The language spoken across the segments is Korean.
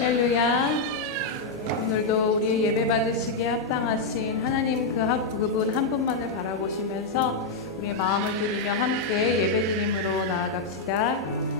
할렐루야. 오늘도 우리 예배 받으시기에 합당하신 하나님 그분 한 분만을 바라보시면서 우리의 마음을 드리며 함께 예배 드림으로 나아갑시다.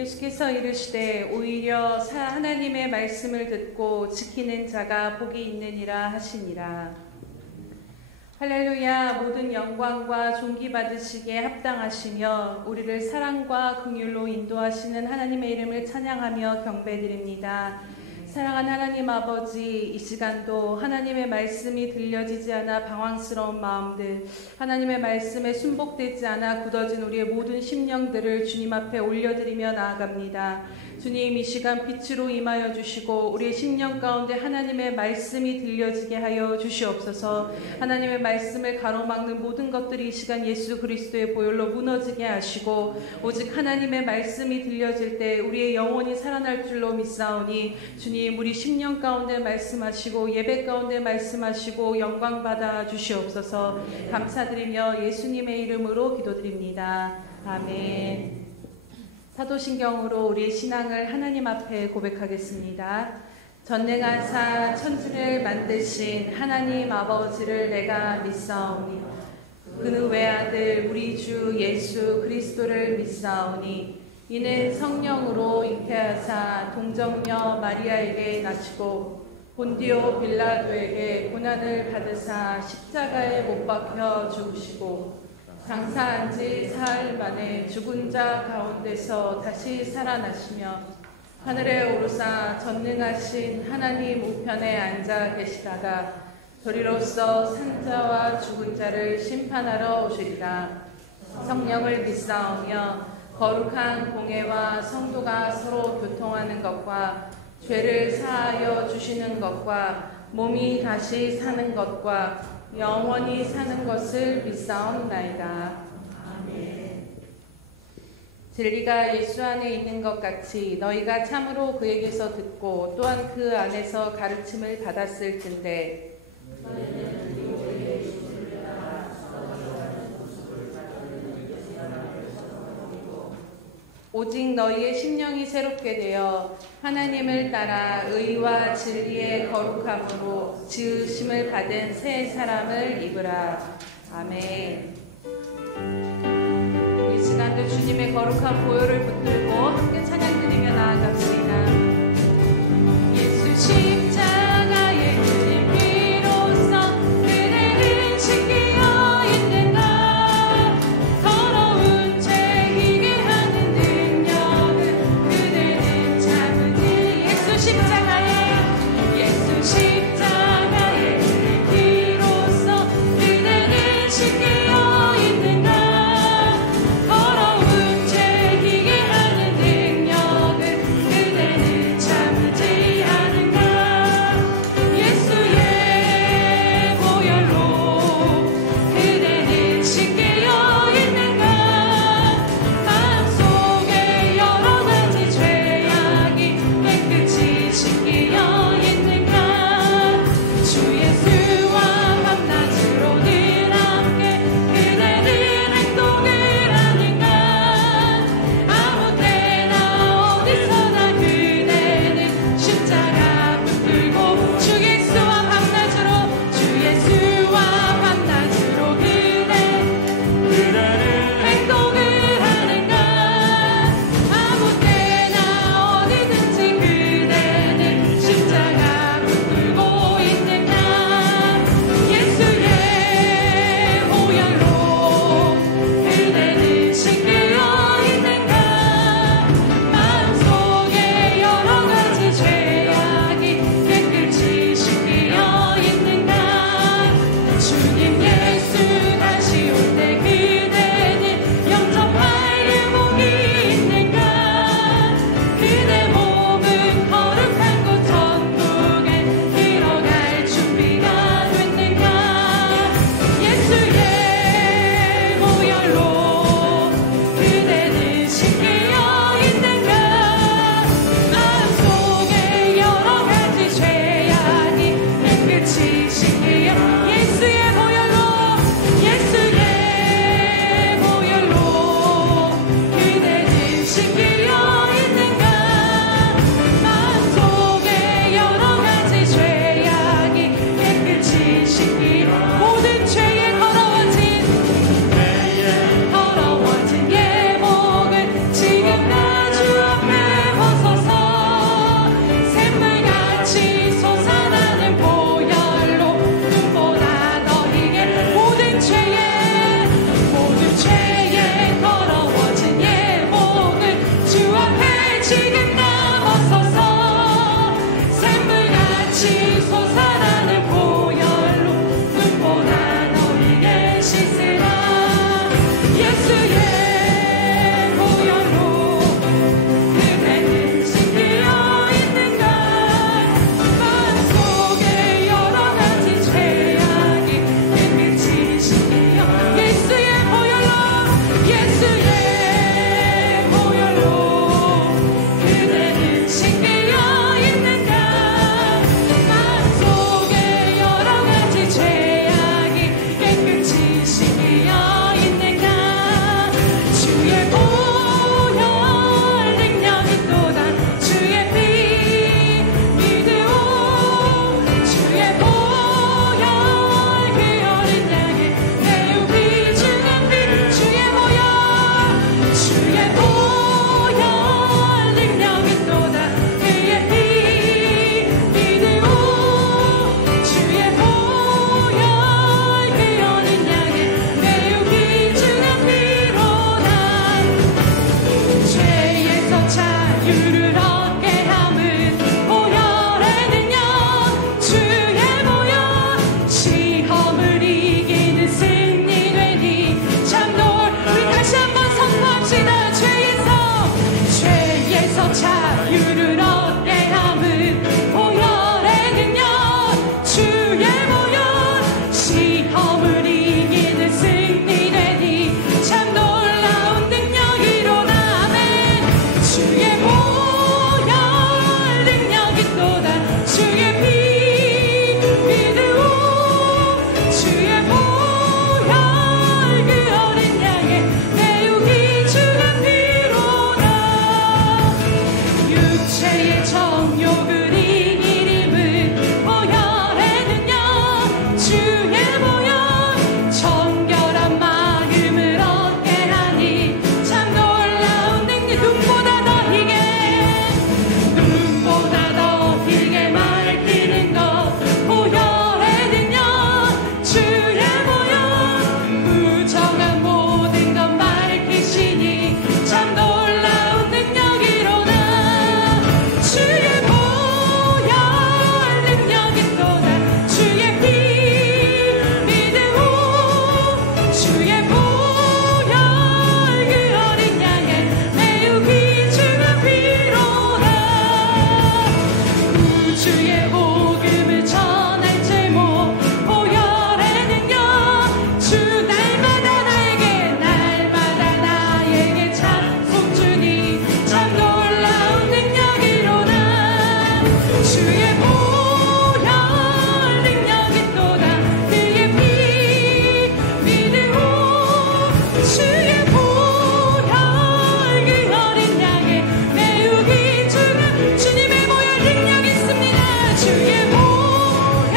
예수께서 이르시되 오히려 하나님의 말씀을 듣고 지키는 자가 복이 있느니라 하시니라. 할렐루야. 모든 영광과 존귀 받으시기에 합당하시며 우리를 사랑과 긍휼로 인도하시는 하나님의 이름을 찬양하며 경배드립니다. 사랑하는 하나님 아버지, 이 시간도 하나님의 말씀이 들려지지 않아 방황스러운 마음들, 하나님의 말씀에 순복되지 않아 굳어진 우리의 모든 심령들을 주님 앞에 올려드리며 나아갑니다. 주님, 이 시간 빛으로 임하여 주시고 우리의 심령 가운데 하나님의 말씀이 들려지게 하여 주시옵소서. 하나님의 말씀을 가로막는 모든 것들이 이 시간 예수 그리스도의 보혈로 무너지게 하시고 오직 하나님의 말씀이 들려질 때 우리의 영혼이 살아날 줄로 믿사오니 주님, 우리 심령 가운데 말씀하시고 예배 가운데 말씀하시고 영광 받아 주시옵소서. 감사드리며 예수님의 이름으로 기도드립니다. 아멘. 사도신경으로 우리의 신앙을 하나님 앞에 고백하겠습니다. 전능하사 천지를 만드신 하나님 아버지를 내가 믿사오니 그는 외아들 우리 주 예수 그리스도를 믿사오니 이는 성령으로 잉태하사 동정녀 마리아에게 낳으시고 본디오 빌라도에게 고난을 받으사 십자가에 못 박혀 죽으시고 장사한 지 사흘 만에 죽은 자 가운데서 다시 살아나시며 하늘에 오르사 전능하신 하나님 우편에 앉아 계시다가 도리로서 산자와 죽은 자를 심판하러 오시리라. 성령을 믿사오며 거룩한 공회와 성도가 서로 교통하는 것과 죄를 사하여 주시는 것과 몸이 다시 사는 것과 영원히 사는 것을 믿사옵나이다. 아멘. 진리가 예수 안에 있는 것 같이 너희가 참으로 그에게서 듣고 또한 그 안에서 가르침을 받았을 텐데 오직 너희의 심령이 새롭게 되어 하나님을 따라 의와 진리의 거룩함으로 지으심을 받은 새 사람을 입으라. 아멘. 이 시간도 주님의 거룩한 보혈을 붙들고 함께 찬양 드리며 나아갑시다. 예수 십자가의 그 피로써 그대를 지키어 있는가. 더러운 죄이게 하는 능력은 그대는 참으니 예수 십자가의 그 피로써 그대를 지키어 있는가. 더러운 죄이게 하는 능력은 그대는 참지 않은가. 주의 복음을 전할 제목 보혈의 능력 주 날마다 나에게 찬송 주니 참 놀라운 능력이로다 주의 보혈 능력이 또다 그의 피 믿으오 주의 보혈 그 어린 양의 매우 귀중한 주님의 보혈 능력 있습니다 주의 보혈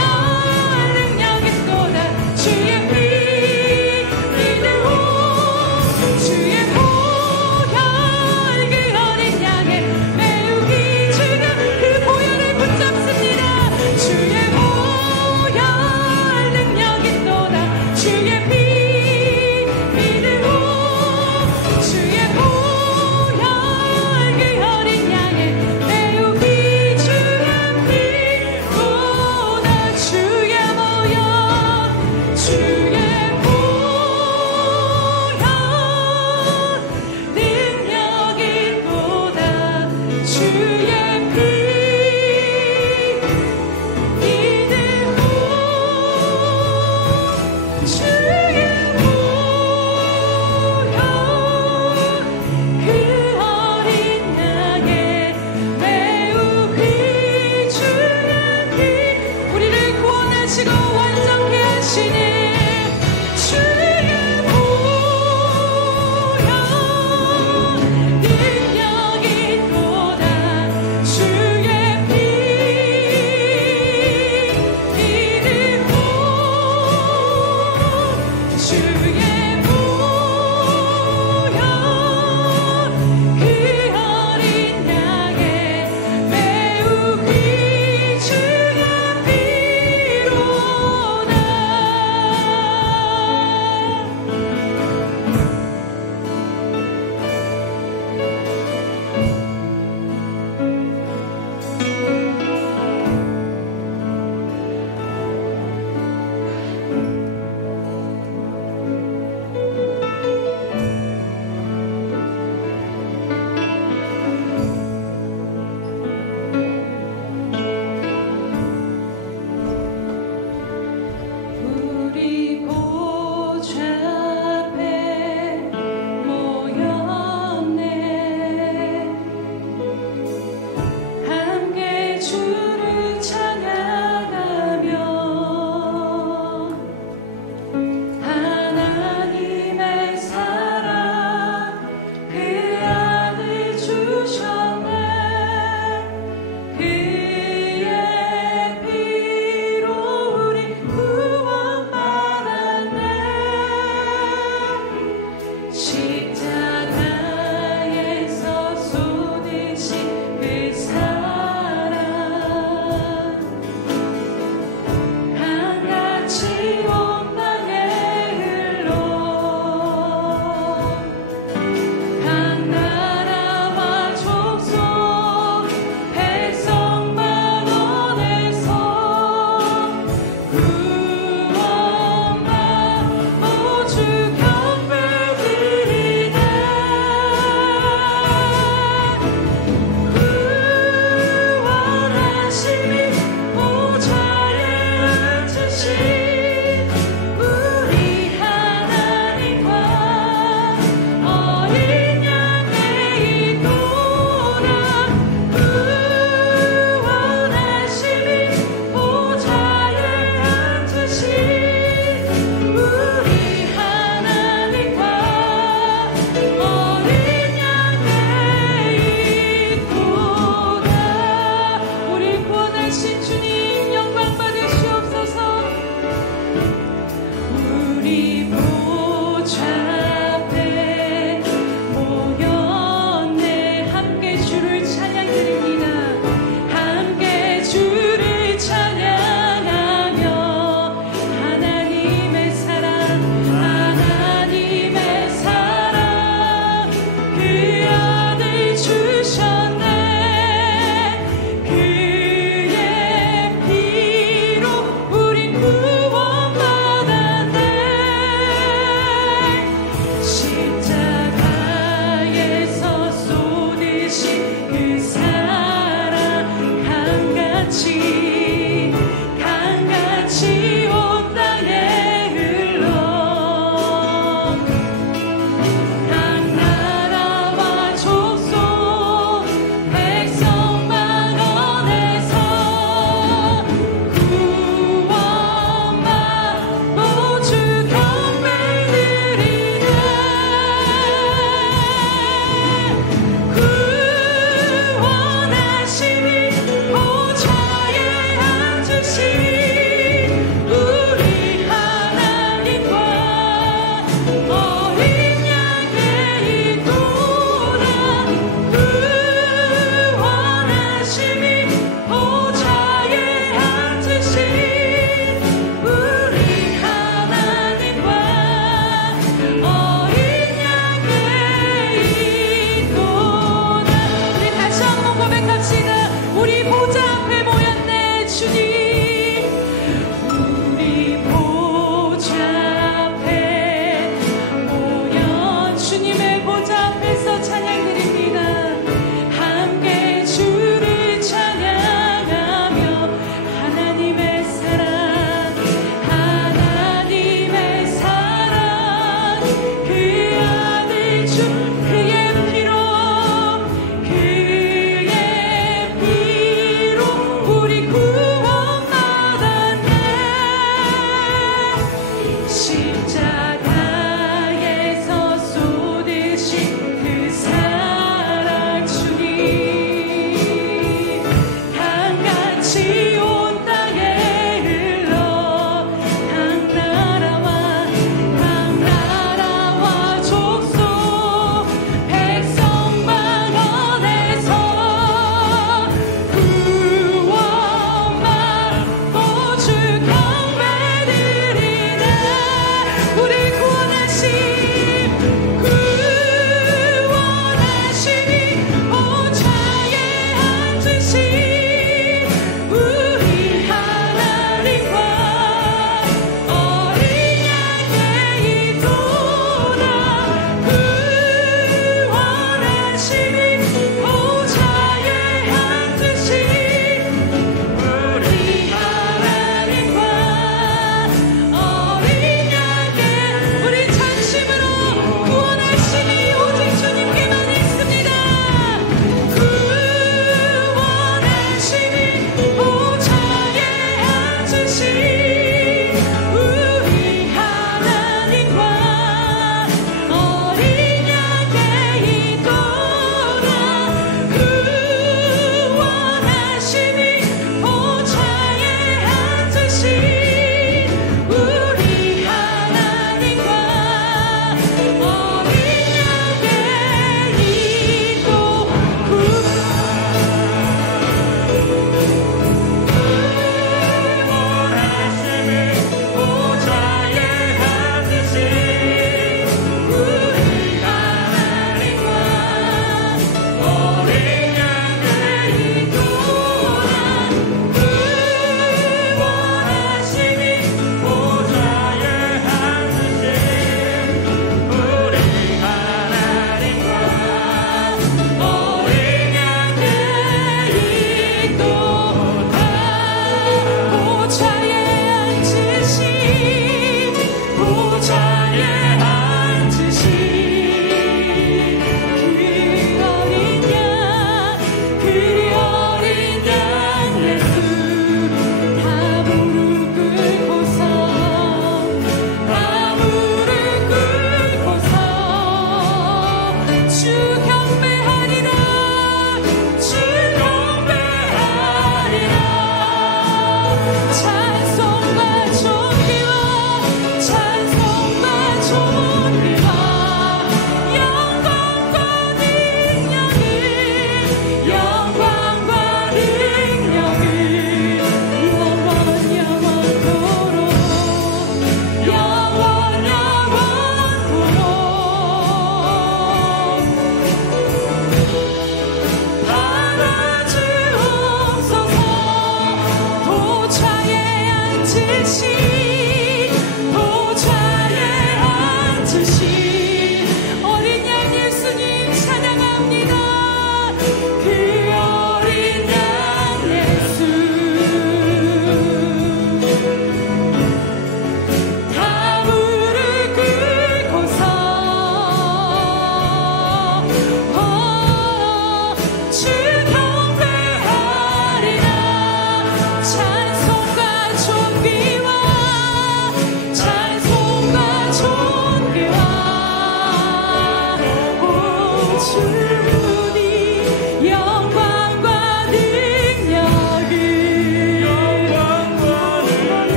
능력 있도다 주의 피 믿으오 주의 보혈 그 어린 양의 매우 귀중한 그 보혈을 붙잡습니다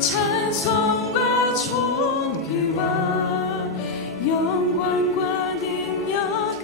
찬송과 존귀와 영광과 능력을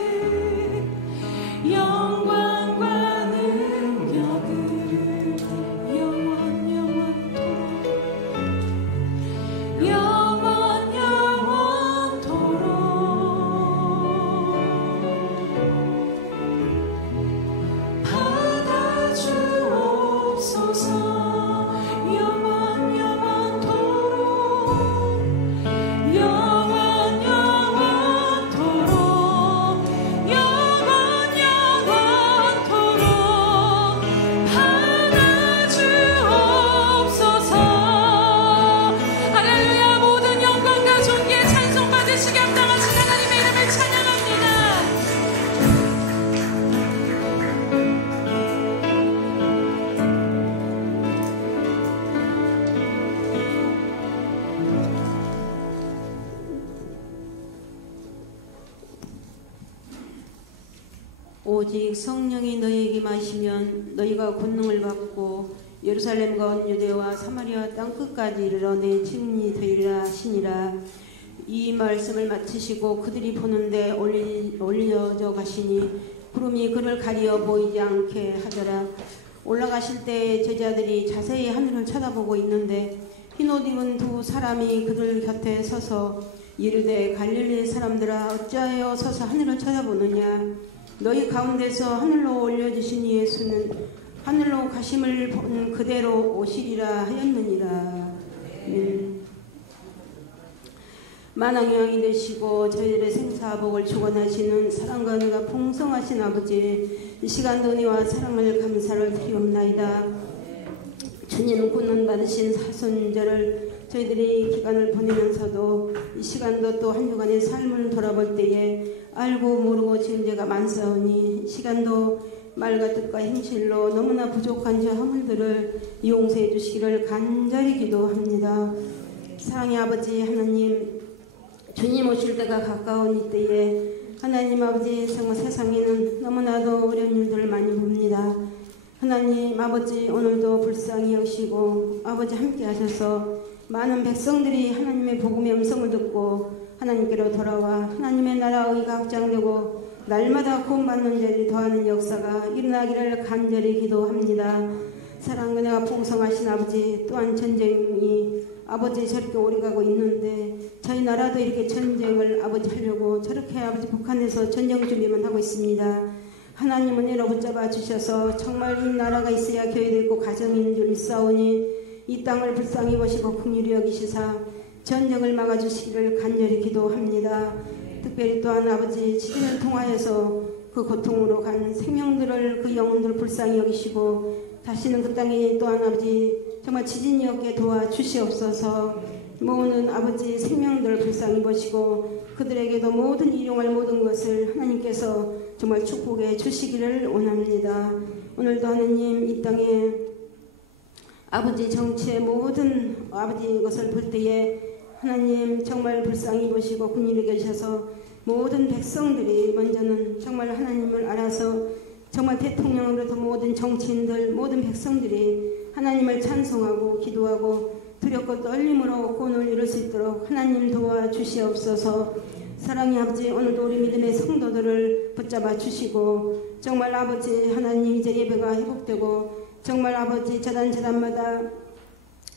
오직 성령이 너희에게 마시면 너희가 권능을 받고 예루살렘과 온 유대와 사마리아 땅끝까지 이르러 내 증인이 되리라 하시니라. 이 말씀을 마치시고 그들이 보는데 올려져 가시니 구름이 그를 가리어 보이지 않게 하더라. 올라가실 때 제자들이 자세히 하늘을 쳐다보고 있는데 흰옷 입은 두 사람이 그들 곁에 서서 이르되 갈릴리 사람들아 어찌하여 서서 하늘을 쳐다보느냐. 너희 가운데서 하늘로 올려주신 예수는 하늘로 가심을 본 그대로 오시리라 하였느니라. 만왕의 되시고 저희들의 생사복을 주관하시는 사랑과 은혜가 풍성하신 아버지, 이 시간도 은혜와 사랑을 감사를 드리옵나이다. 주님 구원 받으신 사순절을 저희들이 기간을 보내면서도 이 시간도 또 한 주간의 삶을 돌아볼 때에 알고 모르고 지은 죄가 많사오니 이 시간도 말과 뜻과 행실로 너무나 부족한 저 허물들을 용서해 주시기를 간절히 기도합니다. 사랑의 아버지 하나님, 주님 오실 때가 가까운 이때에 하나님 아버지 정말 세상에는 너무나도 어려운 일들을 많이 봅니다. 하나님 아버지 오늘도 불쌍히 여기시고 아버지 함께 하셔서 많은 백성들이 하나님의 복음의 음성을 듣고 하나님께로 돌아와 하나님의 나라 의가 확장되고 날마다 구원받는 자들이 더하는 역사가 일어나기를 간절히 기도합니다. 사랑 은혜가 풍성하신 아버지, 또한 전쟁이 아버지 저렇게 오래가고 있는데 저희 나라도 이렇게 전쟁을 아버지 하려고 저렇게 아버지 북한에서 전쟁 준비만 하고 있습니다. 하나님은 이로 붙잡아 주셔서 정말 이 나라가 있어야 교회도 있고 가정이 있는 줄 믿사오니 이 땅을 불쌍히 보시고 긍휼히 여기시사 전쟁을 막아주시기를 간절히 기도합니다. 특별히 또한 아버지 지진을 통하여서 그 고통으로 간 생명들을 그 영혼들을 불쌍히 여기시고 다시는 그 땅에 또한 아버지 정말 지진이 없게 도와주시옵소서. 모든 아버지 생명들을 불쌍히 보시고 그들에게도 모든 일용할 모든 것을 하나님께서 정말 축복해 주시기를 원합니다. 오늘도 하나님 이 땅에 아버지 정치의 모든 아버지 것을 볼 때에 하나님 정말 불쌍히 보시고 긍휼히 계셔서 모든 백성들이 먼저는 정말 하나님을 알아서 정말 대통령으로부터 모든 정치인들 모든 백성들이 하나님을 찬송하고 기도하고 두렵고 떨림으로 구원을 이룰 수 있도록 하나님 도와주시옵소서. 사랑의 아버지 오늘도 우리 믿음의 성도들을 붙잡아 주시고 정말 아버지 하나님 이제 예배가 회복되고 정말 아버지 재단마다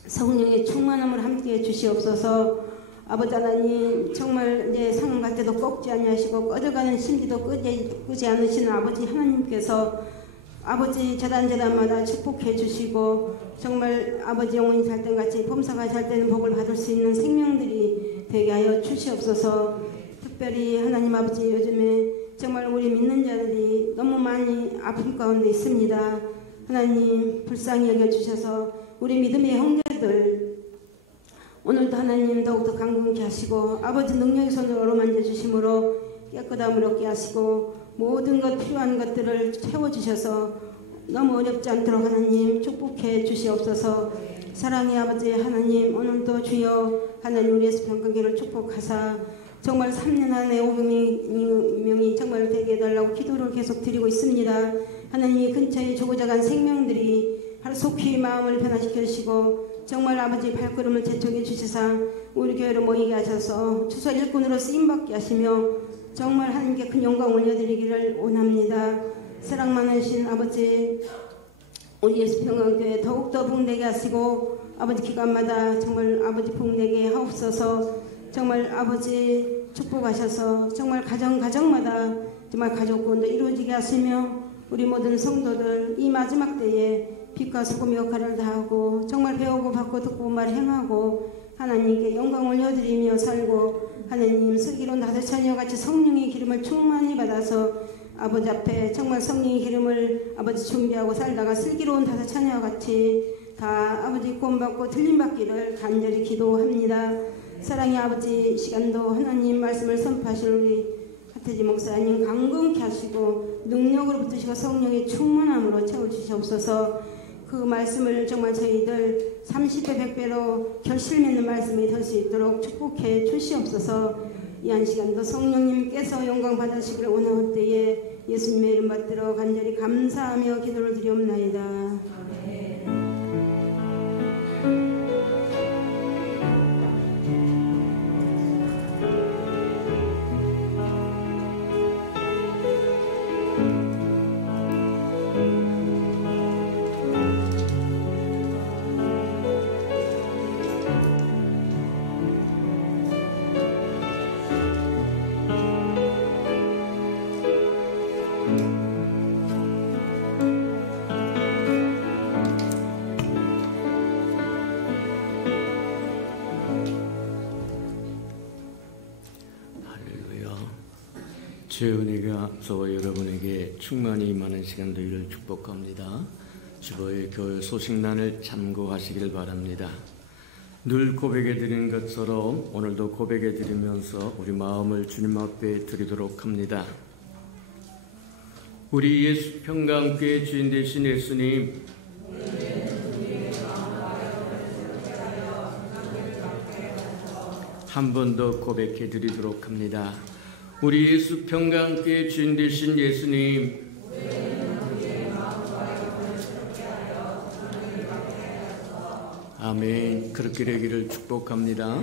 성령의 충만함을 함께해 주시옵소서. 아버지 하나님 정말 이제 상을 갈 때도 꺾지 아니하시고 꺼져가는 심지도 끄지 않으시는 아버지 하나님께서 아버지 재단마다 축복해 주시고 정말 아버지 영혼이 살 때같이 범사가 살 때는 복을 받을 수 있는 생명들이 되게 하여 주시옵소서. 특별히 하나님 아버지 요즘에 정말 우리 믿는 자들이 너무 많이 아픔 가운데 있습니다. 하나님 불쌍히 여겨주셔서 우리 믿음의 형제들 오늘도 하나님 더욱더 강건케 하시고 아버지 능력의 손으로 어루만져 주심으로 깨끗함을 얻게 하시고 모든 것 필요한 것들을 채워주셔서 너무 어렵지 않도록 하나님 축복해 주시옵소서. 사랑의 아버지 하나님 오늘도 주여 하나님 우리 예수 평강교회를 축복하사 정말 3년 안에 500명이 정말 되게 해달라고 기도를 계속 드리고 있습니다. 하나님 근처에 죽어져간 생명들이 속히 마음을 변화시켜 주시고 정말 아버지 발걸음을 재촉해 주시사 우리 교회로 모이게 하셔서 주소 일꾼으로 쓰임받게 하시며 정말 하나님께 큰 영광 올려드리기를 원합니다. 사랑 많으신 아버지 우리 예수평강교회 더욱더 복되게 하시고 아버지 기간마다 정말 아버지 복되게 하옵소서. 정말 아버지 축복하셔서 정말 가정마다 정말 가족구원도 이루어지게 하시며 우리 모든 성도들 이 마지막 때에 빛과 소금 역할을 다하고 정말 배우고 받고 듣고 말 행하고 하나님께 영광 올려드리며 살고 하나님 슬기로운 다섯 자녀같이 성령의 기름을 충만히 받아서 아버지 앞에 정말 성령의 기름을 아버지 준비하고 살다가 슬기로운 다섯 자녀같이 다 아버지 구원받고 틀림받기를 간절히 기도합니다. 사랑의 아버지 시간도 하나님 말씀을 선포하실 우리 하태지 목사님 강건케 하시고 능력으로 붙으시고 성령의 충만함으로 채워주시옵소서. 그 말씀을 정말 저희들 30배 100배로 결실 맺는 말씀이 될 수 있도록 축복해 주시옵소서. 이 한 시간도 성령님께서 영광 받으시기를 원하올 때에 예수님의 이름 받들어 간절히 감사하며 기도를 드리옵나이다. 주의 은혜가 저와 여러분에게 충만히 임하는 시간 되기를 축복합니다. 주보의 교회 소식란을 참고하시길 바랍니다. 늘 고백해 드리는 것처럼 오늘도 고백해 드리면서 우리 마음을 주님 앞에 드리도록 합니다. 우리 예수 평강교회 주인 되신 예수님, 한 번 더 고백해 드리도록 합니다. 우리 예수 평강교회 주인 되신 예수님, 아멘. 그렇게 되기를 축복합니다.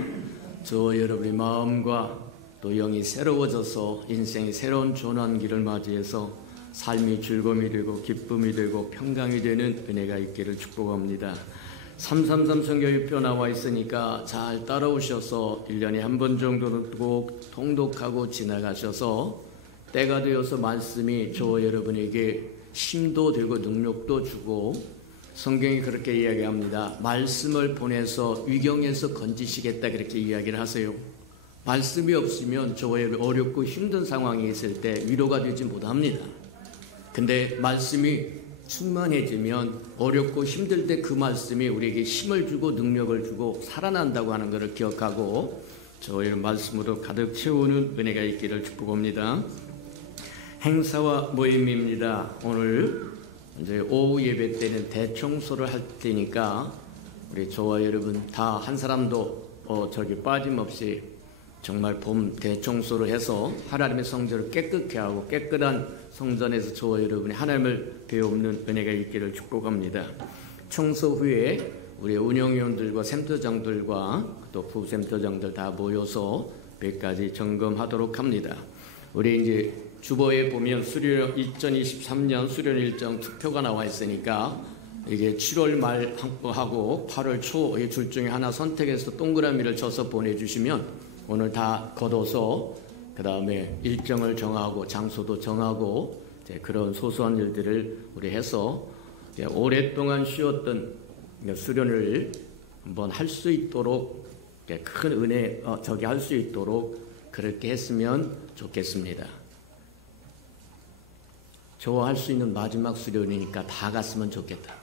저 여러분의 마음과 또 영이 새로워져서 인생의 새로운 전환기를 맞이해서 삶이 즐거움이 되고 기쁨이 되고 평강이 되는 은혜가 있기를 축복합니다. 333 성경유표 나와 있으니까 잘 따라오셔서 1년에 한 번 정도는 꼭 통독하고 지나가셔서 때가 되어서 말씀이 저와 여러분에게 힘도 되고 능력도 주고, 성경이 그렇게 이야기합니다. 말씀을 보내서 위경에서 건지시겠다, 그렇게 이야기를 하세요. 말씀이 없으면 저와 여러분 어렵고 힘든 상황이 있을 때 위로가 되지 못합니다. 근데 말씀이 충만해지면 어렵고 힘들 때 그 말씀이 우리에게 힘을 주고 능력을 주고 살아난다고 하는 것을 기억하고 저와 여러분 말씀으로 가득 채우는 은혜가 있기를 축복합니다. 행사와 모임입니다. 오늘 이제 오후 예배 때는 대청소를 할 때니까 우리 저와 여러분 다 한 사람도 저기 빠짐없이 정말 봄 대청소를 해서 하나님의 성전을 깨끗게 하고 깨끗한 성전에서 저와 여러분이 하나님을 배우는 은혜가 있기를 축복합니다. 청소 후에 우리 운영위원들과 센터장들과 또 부센터장들 다 모여서 몇 가지 점검하도록 합니다. 우리 이제 주보에 보면 수련 2023년 수련 일정 투표가 나와 있으니까 이게 7월 말하고 8월 초에 줄 중에 하나 선택해서 동그라미를 쳐서 보내주시면 오늘 다 걷어서 그 다음에 일정을 정하고 장소도 정하고 그런 소소한 일들을 우리 해서 오랫동안 쉬었던 수련을 한번 할 수 있도록 큰 은혜 할 수 있도록 그렇게 했으면 좋겠습니다. 저와 할 수 있는 마지막 수련이니까 다 갔으면 좋겠다.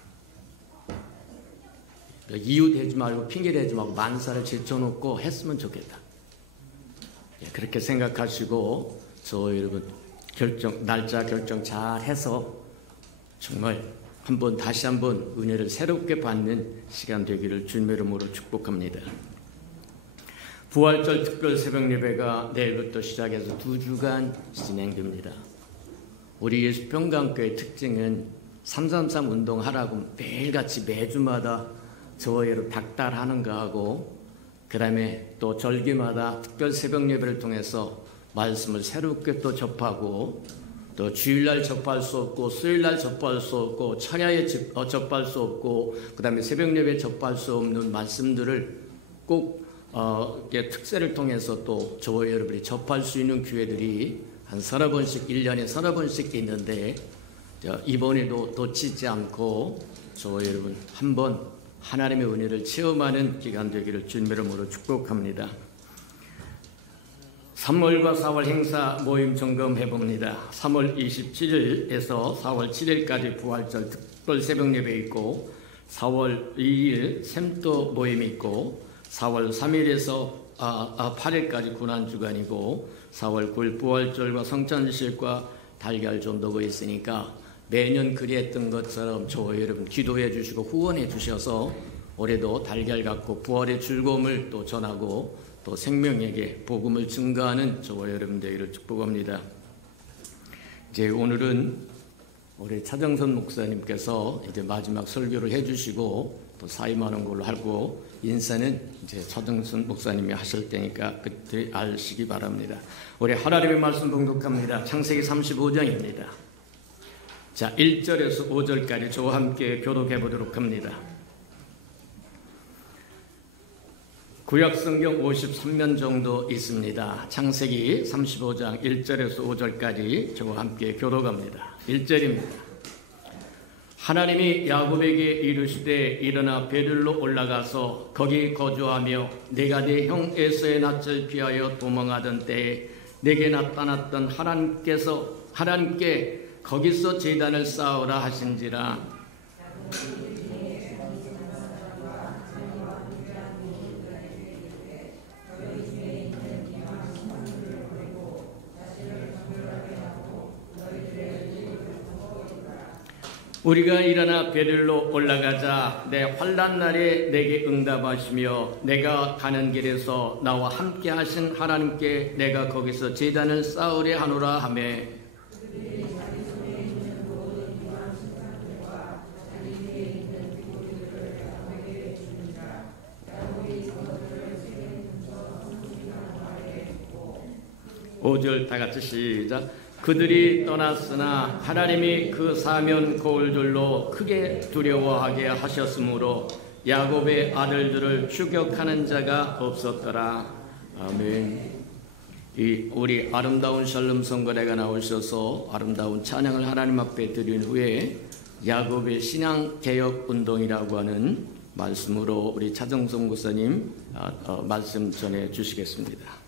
이유 대지 말고 핑계 대지 말고 만사를 제쳐놓고 했으면 좋겠다. 그렇게 생각하시고 저 여러분 날짜 결정 잘 해서 정말 다시 한번 은혜를 새롭게 받는 시간 되기를 주님의 이름으로 축복합니다. 부활절 특별 새벽 예배가 내일부터 시작해서 2주간 진행됩니다. 우리 예수평강교회 특징은 333 운동하라고 매일같이 매주마다 저와 여러분 닥달하는 거하고 그 다음에 또 절기마다 특별 새벽 예배를 통해서 말씀을 새롭게 또 접하고 또 주일날 접할 수 없고 수요일날 접할 수 없고 철야에 접할 수 없고 그 다음에 새벽 예배에 접할 수 없는 말씀들을 꼭 특세를 통해서 또 저와 여러분이 접할 수 있는 기회들이 한 서너 번씩 1년에 서너 번씩 있는데 이번에도 놓치지 않고 저와 여러분 한번 하나님의 은혜를 체험하는 기간 되기를 주님의 이름으로 축복합니다. 3월과 4월 행사 모임 점검해 봅니다. 3월 27일에서 4월 7일까지 부활절 특별 새벽 예배 있고 4월 2일 샘도 모임이 있고 4월 3일에서 8일까지 고난주간이고 4월 9일 부활절과 성찬식과 달걀 전도가 있으니까 매년 그리했던 것처럼 저와 여러분 기도해 주시고 후원해 주셔서 올해도 달걀 갖고 부활의 즐거움을 또 전하고 또 생명에게 복음을 증가하는 저와 여러분 되기를 축복합니다. 이제 오늘은 우리 차정선 목사님께서 이제 마지막 설교를 해주시고 또 사임하는 걸로 하고 인사는 이제 차정선 목사님이 하실 테니까 그때 아시기 바랍니다. 우리 하나님의 말씀 봉독합니다. 창세기 35장입니다. 자, 1절에서 5절까지 저와 함께 교독해 보도록 합니다. 구약성경 53면 정도 있습니다. 창세기 35장 1절에서 5절까지 저와 함께 교독합니다. 1절입니다. 하나님이 야곱에게 이르시되 일어나 베들로 올라가서 거기 거주하며 내가 네 형 에서의 낯을 피하여 도망하던 때에 내게 나타났던 하나님께 거기서 제단을 쌓으라 하신지라. 우리가 일어나 베들로 올라가자 내 환난 날에 내게 응답하시며 내가 가는 길에서 나와 함께 하신 하나님께 내가 거기서 제단을 쌓으려 하노라 하매 오절 다 같이 시작. 그들이 떠났으나 하나님이 그 사면 거울들로 크게 두려워하게 하셨으므로 야곱의 아들들을 추격하는 자가 없었더라. 아멘. 우리 아름다운 샬롬 성거래가 나오셔서 아름다운 찬양을 하나님 앞에 드린 후에 야곱의 신앙 개혁 운동이라고 하는 말씀으로 우리 차정성 목사님 말씀 전해 주시겠습니다.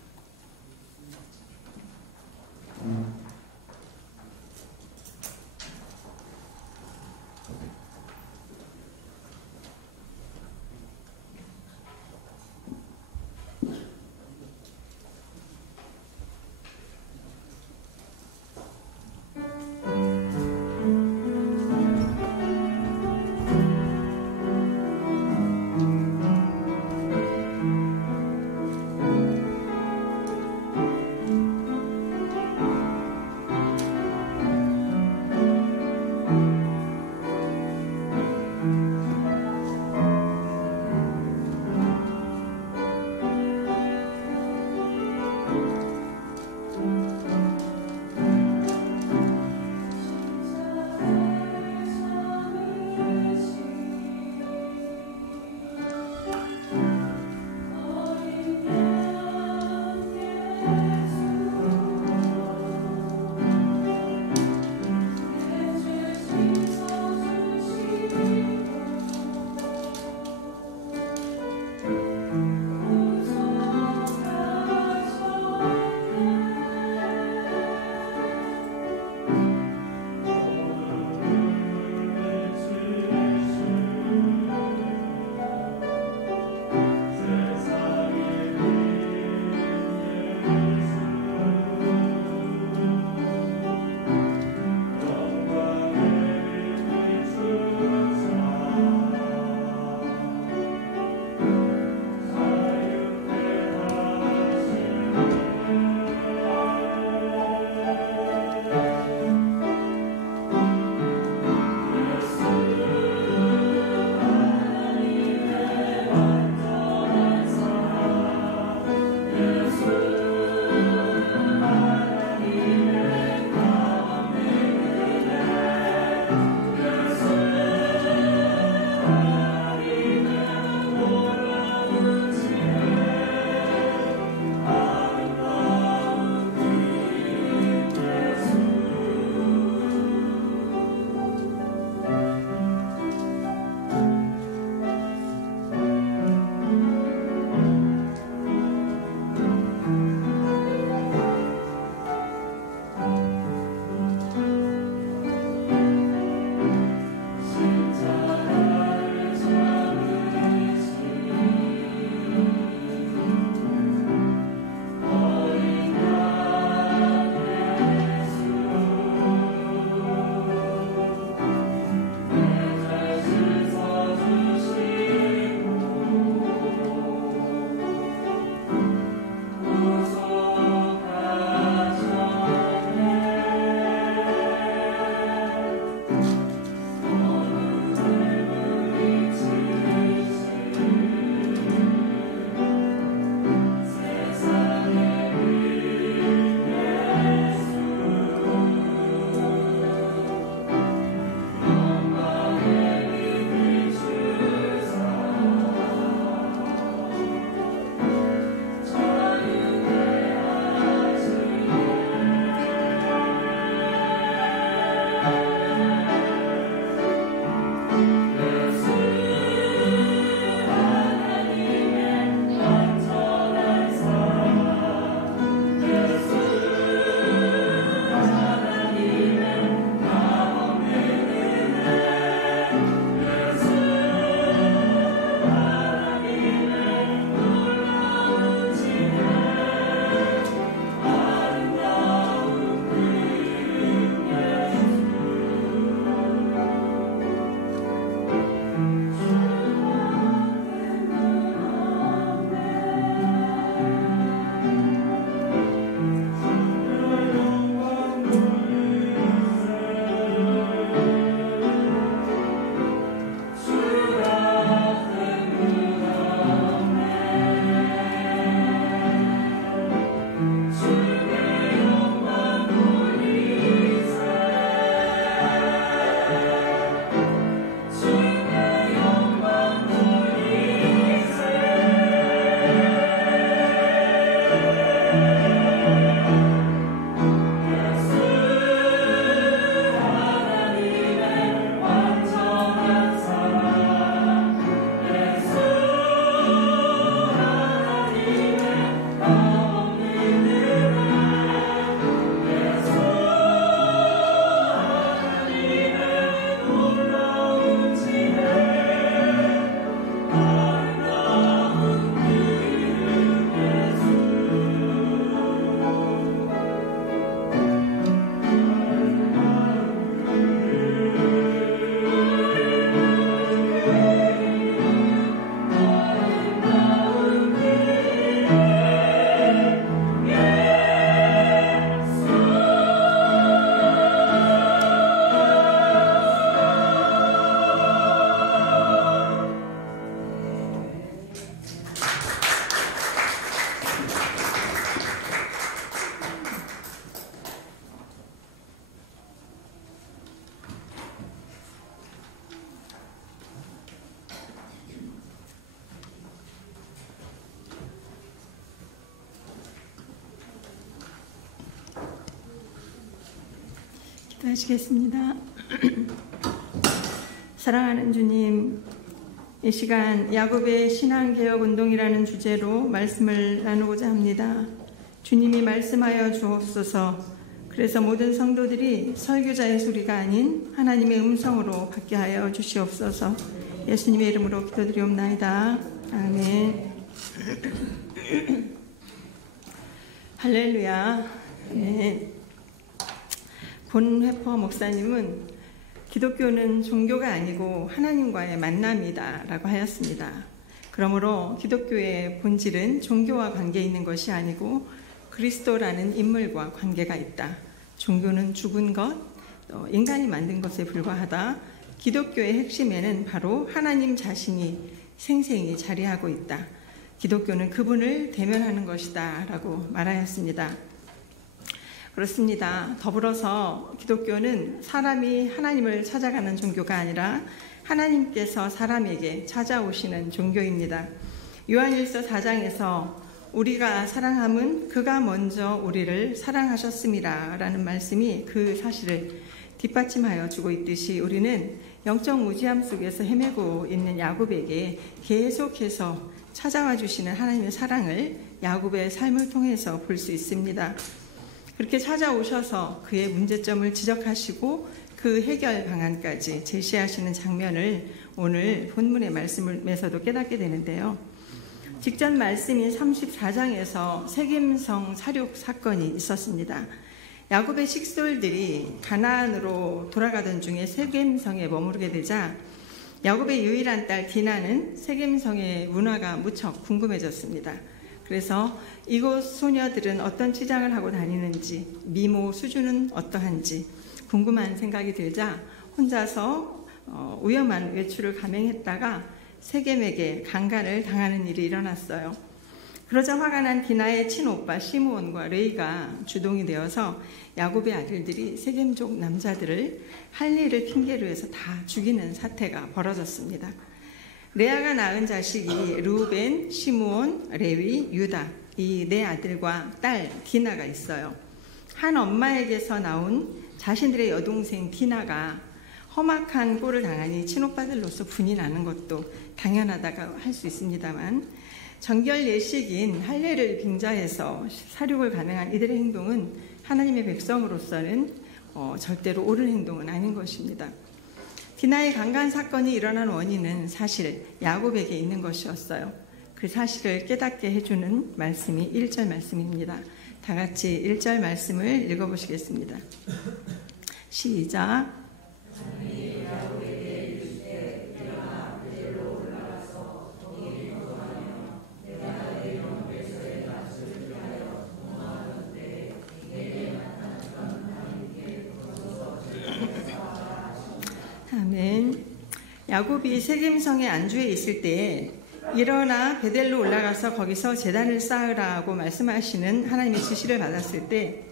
기도하시겠습니다. 사랑하는 주님, 이 시간 야곱의 신앙개혁 운동이라는 주제로 말씀을 나누고자 합니다. 주님이 말씀하여 주옵소서. 그래서 모든 성도들이 설교자의 소리가 아닌 하나님의 음성으로 받게 하여 주시옵소서. 예수님의 이름으로 기도드리옵나이다. 아멘. 할렐루야. 네. 본회퍼 목사님은 기독교는 종교가 아니고 하나님과의 만남이다 라고 하였습니다. 그러므로 기독교의 본질은 종교와 관계 있는 것이 아니고 그리스도라는 인물과 관계가 있다. 종교는 죽은 것, 인간이 만든 것에 불과하다. 기독교의 핵심에는 바로 하나님 자신이 생생히 자리하고 있다. 기독교는 그분을 대면하는 것이다 라고 말하였습니다. 그렇습니다. 더불어서 기독교는 사람이 하나님을 찾아가는 종교가 아니라 하나님께서 사람에게 찾아오시는 종교입니다. 요한일서 4장에서 우리가 사랑함은 그가 먼저 우리를 사랑하셨습니다 라는 말씀이 그 사실을 뒷받침하여 주고 있듯이 우리는 영적 무지함 속에서 헤매고 있는 야곱에게 계속해서 찾아와 주시는 하나님의 사랑을 야곱의 삶을 통해서 볼 수 있습니다. 그렇게 찾아오셔서 그의 문제점을 지적하시고 그 해결 방안까지 제시하시는 장면을 오늘 본문의 말씀에서도 깨닫게 되는데요. 직전 말씀인 34장에서 세겜성 사륙 사건이 있었습니다. 야곱의 식솔들이 가나안으로 돌아가던 중에 세겜성에 머무르게 되자 야곱의 유일한 딸 디나는 세겜성의 문화가 무척 궁금해졌습니다. 그래서 이곳 소녀들은 어떤 치장을 하고 다니는지, 미모 수준은 어떠한지 궁금한 생각이 들자 혼자서 위험한 외출을 감행했다가 세겜에게 강간을 당하는 일이 일어났어요. 그러자 화가 난 디나의 친오빠 시므온과 레이가 주동이 되어서 야곱의 아들들이 세겜족 남자들을 할 일을 핑계로 해서 다 죽이는 사태가 벌어졌습니다. 레아가 낳은 자식이 르우벤, 시므온, 레위, 유다 이 네 아들과 딸 디나가 있어요. 한 엄마에게서 나온 자신들의 여동생 디나가 험악한 꼴을 당하니 친오빠들로서 분이 나는 것도 당연하다고 할 수 있습니다만 정결 예식인 할례를 빙자해서 사륙을 감행한 이들의 행동은 하나님의 백성으로서는 절대로 옳은 행동은 아닌 것입니다. 디나의 강간 사건이 일어난 원인은 사실 야곱에게 있는 것이었어요. 그 사실을 깨닫게 해주는 말씀이 1절 말씀입니다. 다 같이 1절 말씀을 읽어보시겠습니다. 시작. 아멘. 야곱이 세겜성의 안주에 있을 때에 일어나 베델로 올라가서 거기서 제단을 쌓으라고 말씀하시는 하나님의 지시를 받았을 때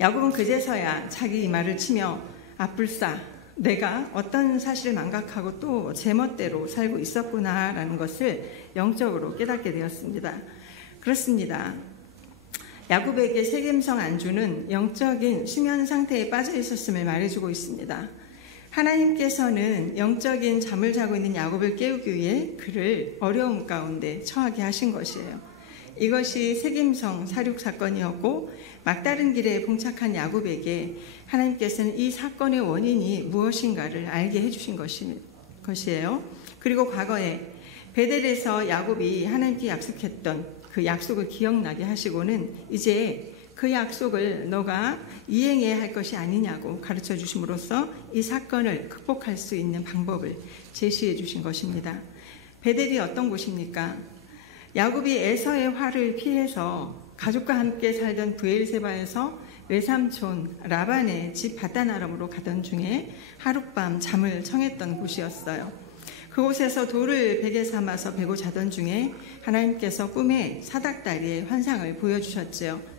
야곱은 그제서야 자기 이마를 치며 아뿔싸 내가 어떤 사실을 망각하고 또 제멋대로 살고 있었구나라는 것을 영적으로 깨닫게 되었습니다. 그렇습니다. 야곱에게 세겜성 안주는 영적인 수면 상태에 빠져 있었음을 말해주고 있습니다. 하나님께서는 영적인 잠을 자고 있는 야곱을 깨우기 위해 그를 어려움 가운데 처하게 하신 것이에요. 이것이 세겜성 사륙 사건이었고 막다른 길에 봉착한 야곱에게 하나님께서는 이 사건의 원인이 무엇인가를 알게 해주신 것이에요. 그리고 과거에 베델에서 야곱이 하나님께 약속했던 그 약속을 기억나게 하시고는 이제 그 약속을 너가 이행해야 할 것이 아니냐고 가르쳐 주심으로써 이 사건을 극복할 수 있는 방법을 제시해 주신 것입니다. 베델이 어떤 곳입니까? 야곱이 에서의 화를 피해서 가족과 함께 살던 브엘세바에서 외삼촌 라반의 집 바다나람으로 가던 중에 하룻밤 잠을 청했던 곳이었어요. 그곳에서 돌을 베개 삼아서 베고 자던 중에 하나님께서 꿈에 사닥다리의 환상을 보여주셨지요.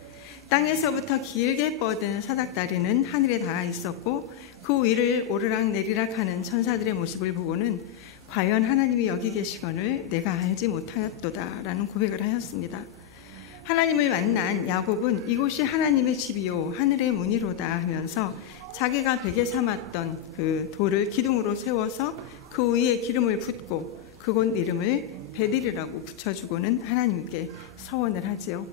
땅에서부터 길게 뻗은 사닥다리는 하늘에 닿아 있었고 그 위를 오르락내리락 하는 천사들의 모습을 보고는 과연 하나님이 여기 계시거늘 내가 알지 못하였도다 라는 고백을 하였습니다. 하나님을 만난 야곱은 이곳이 하나님의 집이요 하늘의 문이로다 하면서 자기가 베개 삼았던 그 돌을 기둥으로 세워서 그 위에 기름을 붓고 그곳 이름을 베델이라고 붙여주고는 하나님께 서원을 하지요.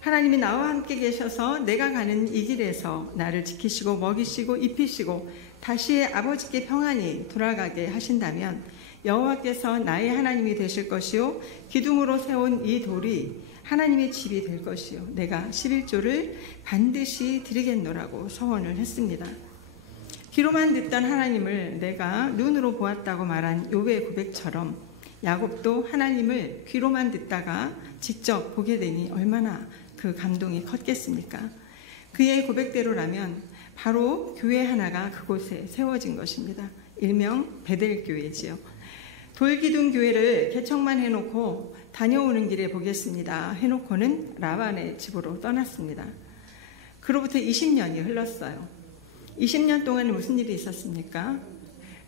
하나님이 나와 함께 계셔서 내가 가는 이 길에서 나를 지키시고 먹이시고 입히시고 다시 아버지께 평안히 돌아가게 하신다면 여호와께서 나의 하나님이 되실 것이요 기둥으로 세운 이 돌이 하나님의 집이 될 것이요 내가 11조를 반드시 드리겠노라고 서원을 했습니다. 귀로만 듣던 하나님을 내가 눈으로 보았다고 말한 욥의 고백처럼 야곱도 하나님을 귀로만 듣다가 직접 보게 되니 얼마나 그 감동이 컸겠습니까? 그의 고백대로라면 바로 교회 하나가 그곳에 세워진 것입니다. 일명 베델교회지요. 돌기둥 교회를 개척만 해놓고 다녀오는 길에 보겠습니다 해놓고는 라반의 집으로 떠났습니다. 그로부터 20년이 흘렀어요. 20년 동안 무슨 일이 있었습니까?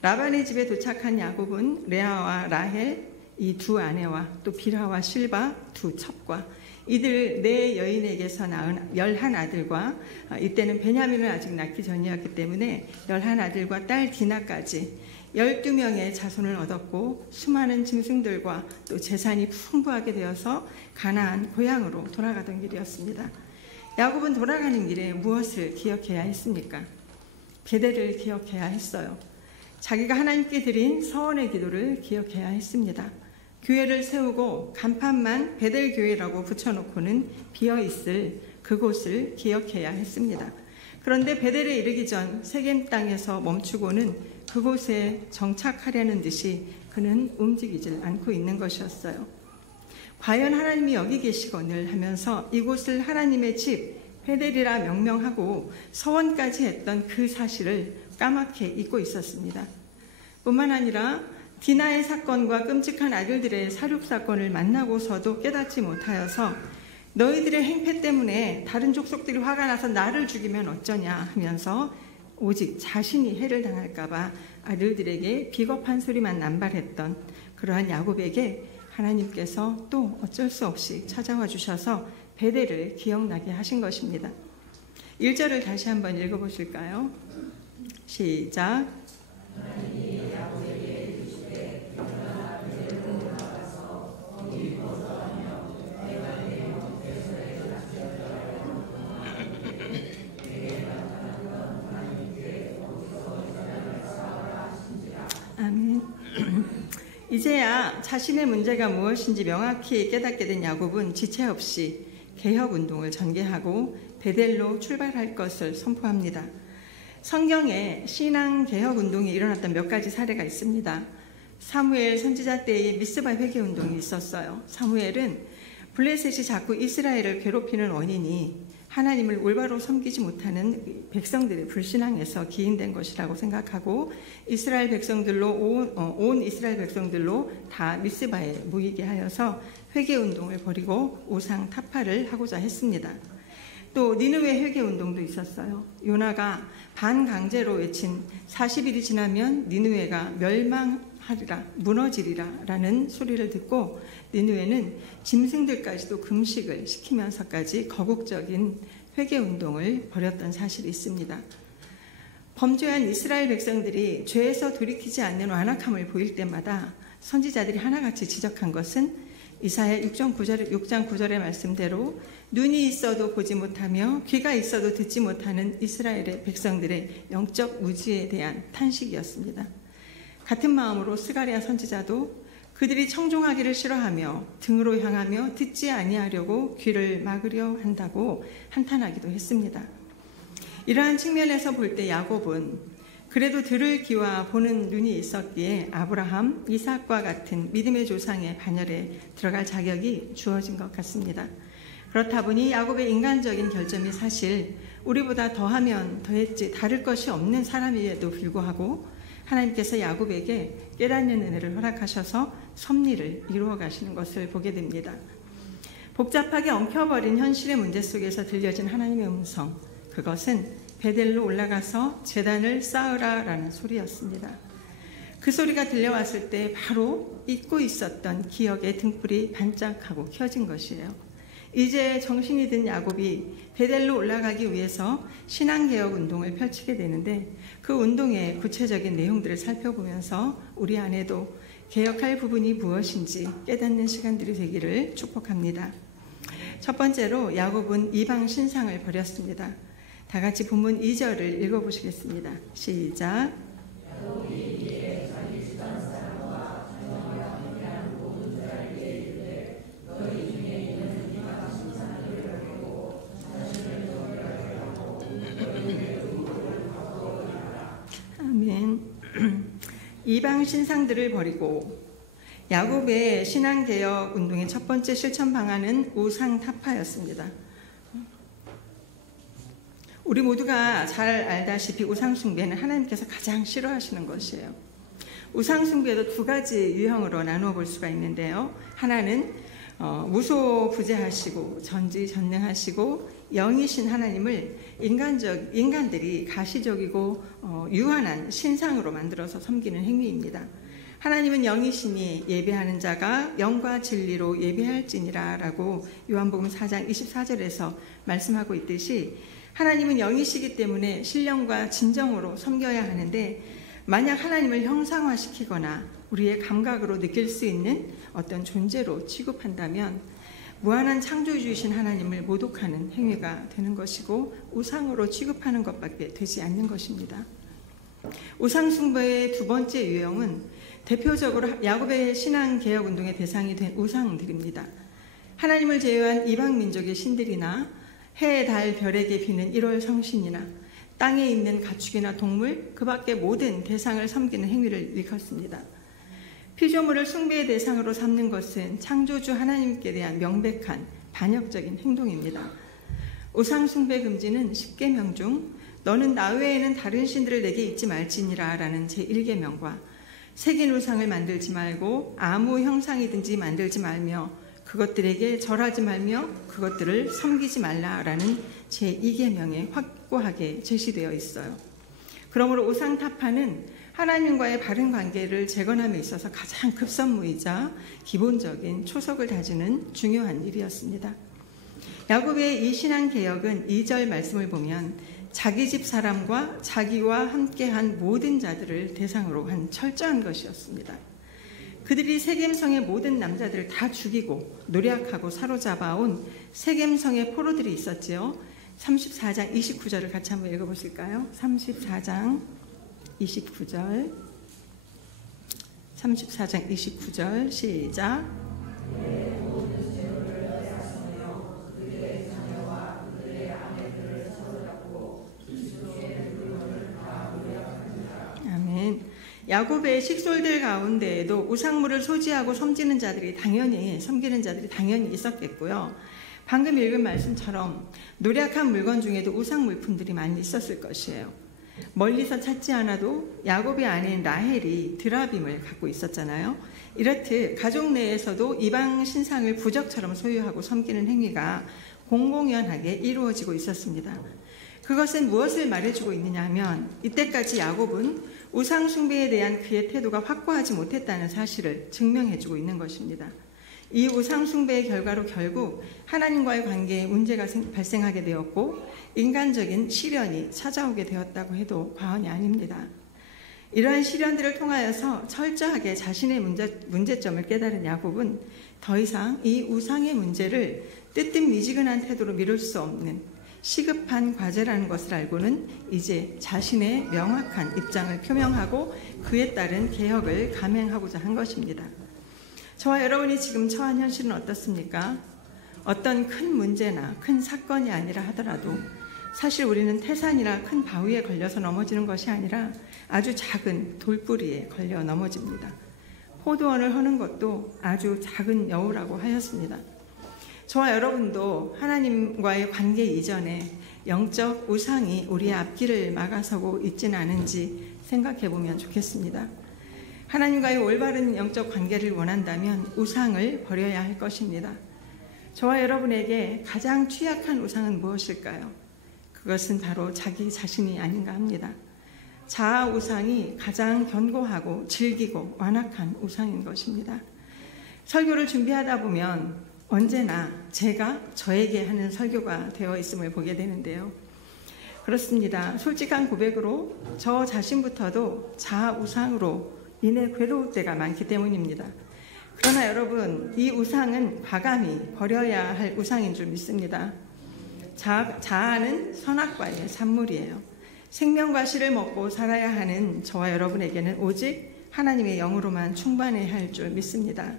라반의 집에 도착한 야곱은 레아와 라헬 이 두 아내와 또 빌하와 실바 두 첩과 이들 네 여인에게서 낳은 11아들과 이때는 베냐민을 아직 낳기 전이었기 때문에 11아들과 딸 디나까지 12명의 자손을 얻었고 수많은 짐승들과 또 재산이 풍부하게 되어서 가나안 고향으로 돌아가던 길이었습니다. 야곱은 돌아가는 길에 무엇을 기억해야 했습니까? 베델을 기억해야 했어요. 자기가 하나님께 드린 서원의 기도를 기억해야 했습니다. 교회를 세우고 간판만 베델교회라고 붙여놓고는 비어있을 그곳을 기억해야 했습니다. 그런데 베델에 이르기 전 세겜 땅에서 멈추고는 그곳에 정착하려는 듯이 그는 움직이질 않고 있는 것이었어요. 과연 하나님이 여기 계시거늘 하면서 이곳을 하나님의 집 베델이라 명명하고 서원까지 했던 그 사실을 까맣게 잊고 있었습니다. 뿐만 아니라 디나의 사건과 끔찍한 아들들의 살육 사건을 만나고서도 깨닫지 못하여서 너희들의 행패 때문에 다른 족속들이 화가 나서 나를 죽이면 어쩌냐 하면서 오직 자신이 해를 당할까 봐 아들들에게 비겁한 소리만 남발했던 그러한 야곱에게 하나님께서 또 어쩔 수 없이 찾아와 주셔서 베델을 기억나게 하신 것입니다. 1절을 다시 한번 읽어보실까요? 시작. 아멘. 이제야 자신의 문제가 무엇인지 명확히 깨닫게 된 야곱은 지체 없이 개혁운동을 전개하고 베델로 출발할 것을 선포합니다. 성경에 신앙개혁운동이 일어났던 몇 가지 사례가 있습니다. 사무엘 선지자 때의 미스바 회개운동이 있었어요. 사무엘은 블레셋이 자꾸 이스라엘을 괴롭히는 원인이 하나님을 올바로 섬기지 못하는 백성들의 불신앙에서 기인된 것이라고 생각하고 이스라엘 백성들로 온 이스라엘 백성들로 다 미스바에 모이게 하여서 회개운동을 벌이고 우상 타파를 하고자 했습니다. 또 니느웨 회개운동도 있었어요. 요나가 반강제로 외친 40일이 지나면 니느웨가 멸망하리라 무너지리라 라는 소리를 듣고 니느웨는 짐승들까지도 금식을 시키면서까지 거국적인 회개운동을 벌였던 사실이 있습니다. 범죄한 이스라엘 백성들이 죄에서 돌이키지 않는 완악함을 보일 때마다 선지자들이 하나같이 지적한 것은 이사야 6장 9절의 말씀대로 눈이 있어도 보지 못하며 귀가 있어도 듣지 못하는 이스라엘의 백성들의 영적 무지에 대한 탄식이었습니다. 같은 마음으로 스가랴 선지자도 그들이 청종하기를 싫어하며 등으로 향하며 듣지 아니하려고 귀를 막으려 한다고 한탄하기도 했습니다. 이러한 측면에서 볼 때 야곱은 그래도 들을 귀와 보는 눈이 있었기에 아브라함, 이삭과 같은 믿음의 조상의 반열에 들어갈 자격이 주어진 것 같습니다. 그렇다 보니 야곱의 인간적인 결점이 사실 우리보다 더하면 더했지 다를 것이 없는 사람임에도 불구하고 하나님께서 야곱에게 깨닫는 은혜를 허락하셔서 섭리를 이루어 가시는 것을 보게 됩니다. 복잡하게 엉켜버린 현실의 문제 속에서 들려진 하나님의 음성, 그것은 베델로 올라가서 제단을 쌓으라라는 소리였습니다. 그 소리가 들려왔을 때 바로 잊고 있었던 기억의 등불이 반짝하고 켜진 것이에요. 이제 정신이 든 야곱이 베델로 올라가기 위해서 신앙개혁 운동을 펼치게 되는데 그 운동의 구체적인 내용들을 살펴보면서 우리 안에도 개혁할 부분이 무엇인지 깨닫는 시간들이 되기를 축복합니다. 첫 번째로 야곱은 이방 신상을 버렸습니다. 다 같이 본문 2절을 읽어보시겠습니다. 시작. 아멘. 이방 신상들을 버리고 야곱의 신앙개혁 운동의 첫 번째 실천 방안은 우상 타파였습니다. 우리 모두가 잘 알다시피 우상 숭배는 하나님께서 가장 싫어하시는 것이에요. 우상 숭배도 두 가지 유형으로 나누어 볼 수가 있는데요. 하나는 무소부재하시고 전지전능하시고 영이신 하나님을 인간들이 가시적이고 유한한 신상으로 만들어서 섬기는 행위입니다. 하나님은 영이시니 예배하는 자가 영과 진리로 예배할지니라 라고 요한복음 4장 24절에서 말씀하고 있듯이 하나님은 영이시기 때문에 신령과 진정으로 섬겨야 하는데 만약 하나님을 형상화시키거나 우리의 감각으로 느낄 수 있는 어떤 존재로 취급한다면 무한한 창조주이신 하나님을 모독하는 행위가 되는 것이고 우상으로 취급하는 것밖에 되지 않는 것입니다. 우상 숭배의 두 번째 유형은 대표적으로 야곱의 신앙개혁운동의 대상이 된 우상들입니다. 하나님을 제외한 이방 민족의 신들이나 해, 달, 별에게 비는 1월 성신이나 땅에 있는 가축이나 동물, 그 밖의 모든 대상을 섬기는 행위를 일컫습니다. 피조물을 숭배의 대상으로 삼는 것은 창조주 하나님께 대한 명백한 반역적인 행동입니다. 우상 숭배 금지는 10계명 중 너는 나 외에는 다른 신들을 내게 잊지 말지니라 라는 제1계명과 새긴 우상을 만들지 말고 아무 형상이든지 만들지 말며 그것들에게 절하지 말며 그것들을 섬기지 말라라는 제2계명에 확고하게 제시되어 있어요. 그러므로 우상 타파는 하나님과의 바른 관계를 재건함에 있어서 가장 급선무이자 기본적인 초석을 다지는 중요한 일이었습니다. 야곱의 이 신앙 개혁은 2절 말씀을 보면 자기 집 사람과 자기와 함께한 모든 자들을 대상으로 한 철저한 것이었습니다. 그들이 세겜성의 모든 남자들을 다 죽이고 노략하고 사로잡아온 세겜성의 포로들이 있었지요. 34장 29절을 같이 한번 읽어보실까요? 34장 29절 시작. 아멘. 야곱의 식솔들 가운데에도 우상물을 소지하고 섬기는 자들이 당연히 있었겠고요. 방금 읽은 말씀처럼 노략한 물건 중에도 우상 물품들이 많이 있었을 것이에요. 멀리서 찾지 않아도 야곱의 아내인 라헬이 드라빔을 갖고 있었잖아요. 이렇듯 가족 내에서도 이방 신상을 부적처럼 소유하고 섬기는 행위가 공공연하게 이루어지고 있었습니다. 그것은 무엇을 말해주고 있느냐 하면 이때까지 야곱은 우상 숭배에 대한 그의 태도가 확고하지 못했다는 사실을 증명해주고 있는 것입니다. 이 우상 숭배의 결과로 결국 하나님과의 관계에 문제가 발생하게 되었고 인간적인 시련이 찾아오게 되었다고 해도 과언이 아닙니다. 이러한 시련들을 통하여서 철저하게 자신의 문제점을 깨달은 야곱은 더 이상 이 우상의 문제를 뜨뜻미지근한 태도로 미룰 수 없는 시급한 과제라는 것을 알고는 이제 자신의 명확한 입장을 표명하고 그에 따른 개혁을 감행하고자 한 것입니다. 저와 여러분이 지금 처한 현실은 어떻습니까? 어떤 큰 문제나 큰 사건이 아니라 하더라도 사실 우리는 태산이나 큰 바위에 걸려서 넘어지는 것이 아니라 아주 작은 돌뿌리에 걸려 넘어집니다. 포도원을 허는 것도 아주 작은 여우라고 하였습니다. 저와 여러분도 하나님과의 관계 이전에 영적 우상이 우리의 앞길을 막아서고 있지는 않은지 생각해 보면 좋겠습니다. 하나님과의 올바른 영적 관계를 원한다면 우상을 버려야 할 것입니다. 저와 여러분에게 가장 취약한 우상은 무엇일까요? 그것은 바로 자기 자신이 아닌가 합니다. 자아 우상이 가장 견고하고 질기고 완악한 우상인 것입니다. 설교를 준비하다 보면 언제나 제가 저에게 하는 설교가 되어 있음을 보게 되는데요. 그렇습니다. 솔직한 고백으로 저 자신부터도 자아 우상으로 인해 괴로울 때가 많기 때문입니다. 그러나 여러분, 이 우상은 과감히 버려야 할 우상인 줄 믿습니다. 자아는 선악과의 산물이에요. 생명과 씨를 먹고 살아야 하는 저와 여러분에게는 오직 하나님의 영으로만 충만해야 할 줄 믿습니다.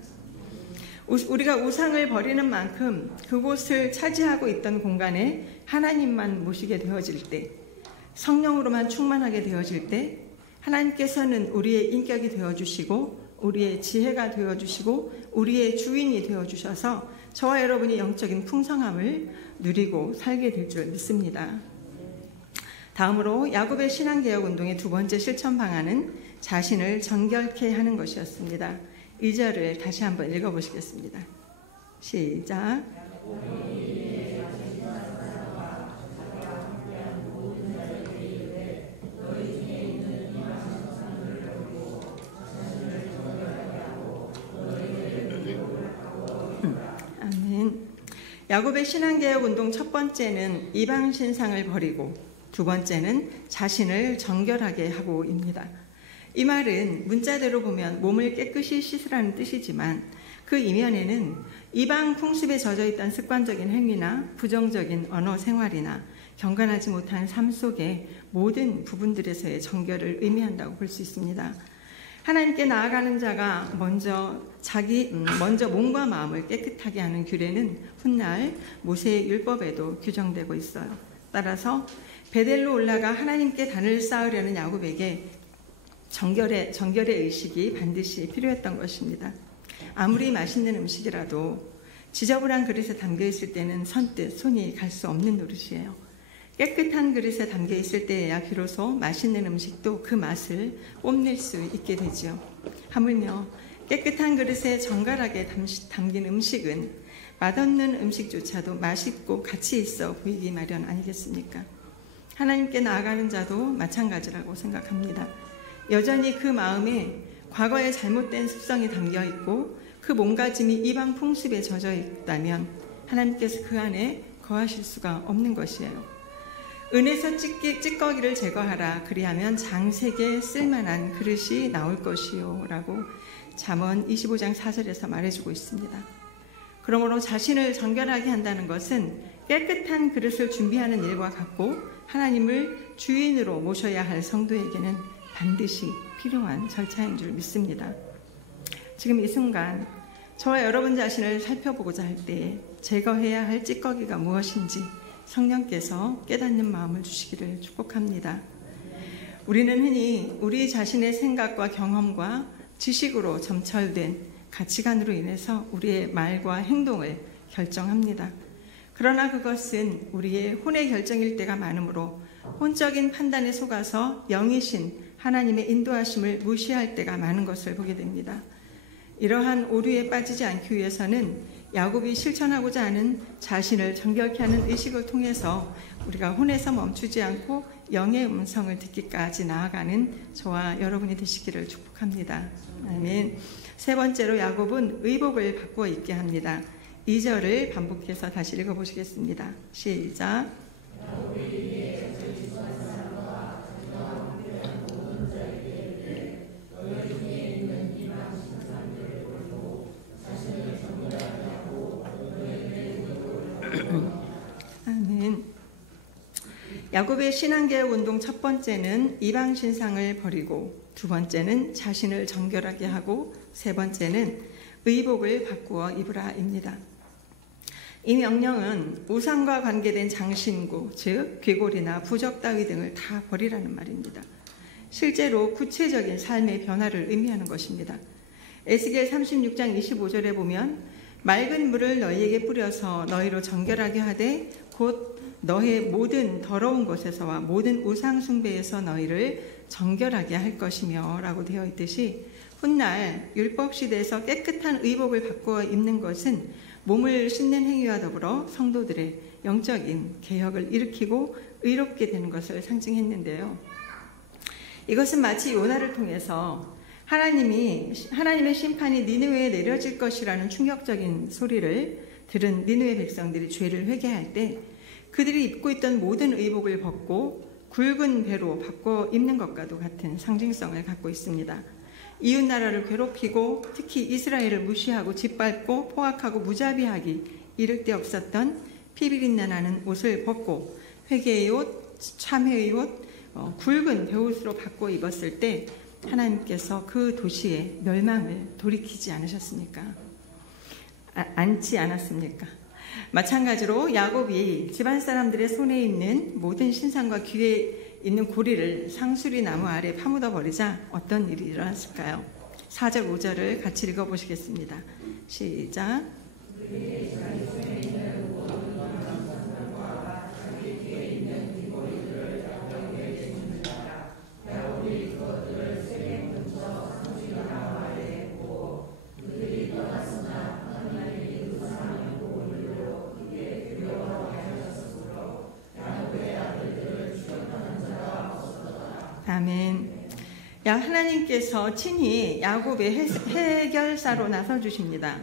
우리가 우상을 버리는 만큼 그곳을 차지하고 있던 공간에 하나님만 모시게 되어질 때, 성령으로만 충만하게 되어질 때, 하나님께서는 우리의 인격이 되어주시고 우리의 지혜가 되어주시고 우리의 주인이 되어주셔서 저와 여러분이 영적인 풍성함을 누리고 살게 될 줄 믿습니다. 다음으로 야곱의 신앙개혁운동의 두 번째 실천 방안은 자신을 정결케 하는 것이었습니다. 2절을 다시 한번 읽어보시겠습니다. 시작. 아멘. 야곱의 신앙개혁운동 첫 번째는 이방 신상을 버리고 두 번째는 자신을 정결하게 하고입니다. 이 말은 문자대로 보면 몸을 깨끗이 씻으라는 뜻이지만 그 이면에는 이방 풍습에 젖어있던 습관적인 행위나 부정적인 언어 생활이나 경건하지 못한 삶 속의 모든 부분들에서의 정결을 의미한다고 볼 수 있습니다. 하나님께 나아가는 자가 먼저 몸과 마음을 깨끗하게 하는 규례는 훗날 모세의 율법에도 규정되고 있어요. 따라서 베델로 올라가 하나님께 단을 쌓으려는 야곱에게 정결의 의식이 반드시 필요했던 것입니다. 아무리 맛있는 음식이라도 지저분한 그릇에 담겨 있을 때는 선뜻 손이 갈 수 없는 노릇이에요. 깨끗한 그릇에 담겨 있을 때에야 비로소 맛있는 음식도 그 맛을 뽐낼 수 있게 되죠. 하물며 깨끗한 그릇에 정갈하게 담긴 음식은 맛없는 음식조차도 맛있고 가치 있어 보이기 마련 아니겠습니까? 하나님께 나아가는 자도 마찬가지라고 생각합니다. 여전히 그 마음에 과거의 잘못된 습성이 담겨 있고 그 몸가짐이 이방 풍습에 젖어 있다면 하나님께서 그 안에 거하실 수가 없는 것이에요. 은에서 찌꺼기를 제거하라. 그리하면 장색에 쓸만한 그릇이 나올 것이요 라고 잠언 25장 4절에서 말해주고 있습니다. 그러므로 자신을 정결하게 한다는 것은 깨끗한 그릇을 준비하는 일과 같고 하나님을 주인으로 모셔야 할 성도에게는 반드시 필요한 절차인 줄 믿습니다. 지금 이 순간 저와 여러분 자신을 살펴보고자 할 때 제거해야 할 찌꺼기가 무엇인지 성령께서 깨닫는 마음을 주시기를 축복합니다. 우리는 흔히 우리 자신의 생각과 경험과 지식으로 점철된 가치관으로 인해서 우리의 말과 행동을 결정합니다. 그러나 그것은 우리의 혼의 결정일 때가 많으므로 혼적인 판단에 속아서 영이신 하나님의 인도하심을 무시할 때가 많은 것을 보게 됩니다. 이러한 오류에 빠지지 않기 위해서는 야곱이 실천하고자 하는 자신을 정결케 하는 의식을 통해서 우리가 혼에서 멈추지 않고 영의 음성을 듣기까지 나아가는 저와 여러분이 되시기를 축복합니다. 아멘. 세 번째로 야곱은 의복을 바꾸어 입게 합니다. 2절을 반복해서 다시 읽어보시겠습니다. 시작. 아멘. 야곱의 신앙개혁 운동 첫 번째는 이방 신상을 버리고 두 번째는 자신을 정결하게 하고 세 번째는 의복을 바꾸어 입으라입니다. 이 명령은 우상과 관계된 장신구, 즉 귀골이나 부적 따위 등을 다 버리라는 말입니다. 실제로 구체적인 삶의 변화를 의미하는 것입니다. 에스겔 36장 25절에 보면 맑은 물을 너희에게 뿌려서 너희로 정결하게 하되 곧 너의 모든 더러운 것에서와 모든 우상 숭배에서 너희를 정결하게 할 것이며 라고 되어 있듯이 훗날 율법 시대에서 깨끗한 의복을 바꾸어 입는 것은 몸을 씻는 행위와 더불어 성도들의 영적인 개혁을 일으키고 의롭게 되는 것을 상징했는데요. 이것은 마치 요나를 통해서 하나님의 심판이 니느웨에 내려질 것이라는 충격적인 소리를 들은 니느웨 백성들이 죄를 회개할 때 그들이 입고 있던 모든 의복을 벗고 굵은 배로 바꿔 입는 것과도 같은 상징성을 갖고 있습니다. 이웃 나라를 괴롭히고 특히 이스라엘을 무시하고 짓밟고 포악하고 무자비하기 이를 데 없었던 피비린내 나는 옷을 벗고 회개의 옷, 참회의 옷, 굵은 베옷으로 바꿔 입었을 때 하나님께서 그 도시의 멸망을 돌이키지 않으셨습니까? 않지 않았습니까? 마찬가지로 야곱이 집안 사람들의 손에 있는 모든 신상과 귀에 있는 고리를 상수리 나무 아래 파묻어 버리자 어떤 일이 일어났을까요? 4절 5절을 같이 읽어보시겠습니다. 시작. 아멘. 하나님께서 친히 야곱의 해결사로 나서 주십니다.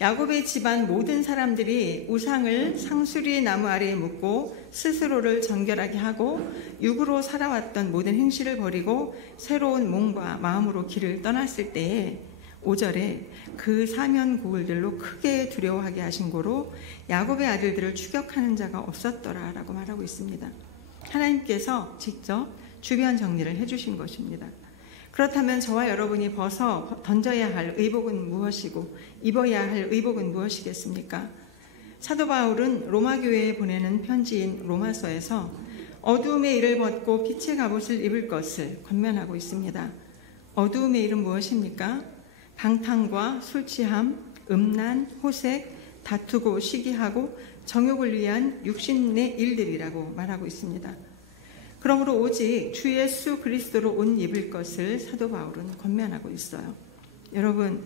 야곱의 집안 모든 사람들이 우상을 상수리 나무 아래에 묻고 스스로를 정결하게 하고 육으로 살아왔던 모든 행실을 버리고 새로운 몸과 마음으로 길을 떠났을 때에 5절에 그 사면 고울들로 크게 두려워하게 하신 고로 야곱의 아들들을 추격하는 자가 없었더라 라고 말하고 있습니다. 하나님께서 직접 주변 정리를 해주신 것입니다. 그렇다면 저와 여러분이 벗어 던져야 할 의복은 무엇이고 입어야 할 의복은 무엇이겠습니까? 사도 바울은 로마 교회에 보내는 편지인 로마서에서 어두움의 일을 벗고 빛의 갑옷을 입을 것을 권면하고 있습니다. 어두움의 일은 무엇입니까? 방탕과 술 취함, 음란, 호색, 다투고 시기하고 정욕을 위한 육신의 일들이라고 말하고 있습니다. 그러므로 오직 주 예수 그리스도로 옷 입을 것을 사도 바울은 권면하고 있어요. 여러분,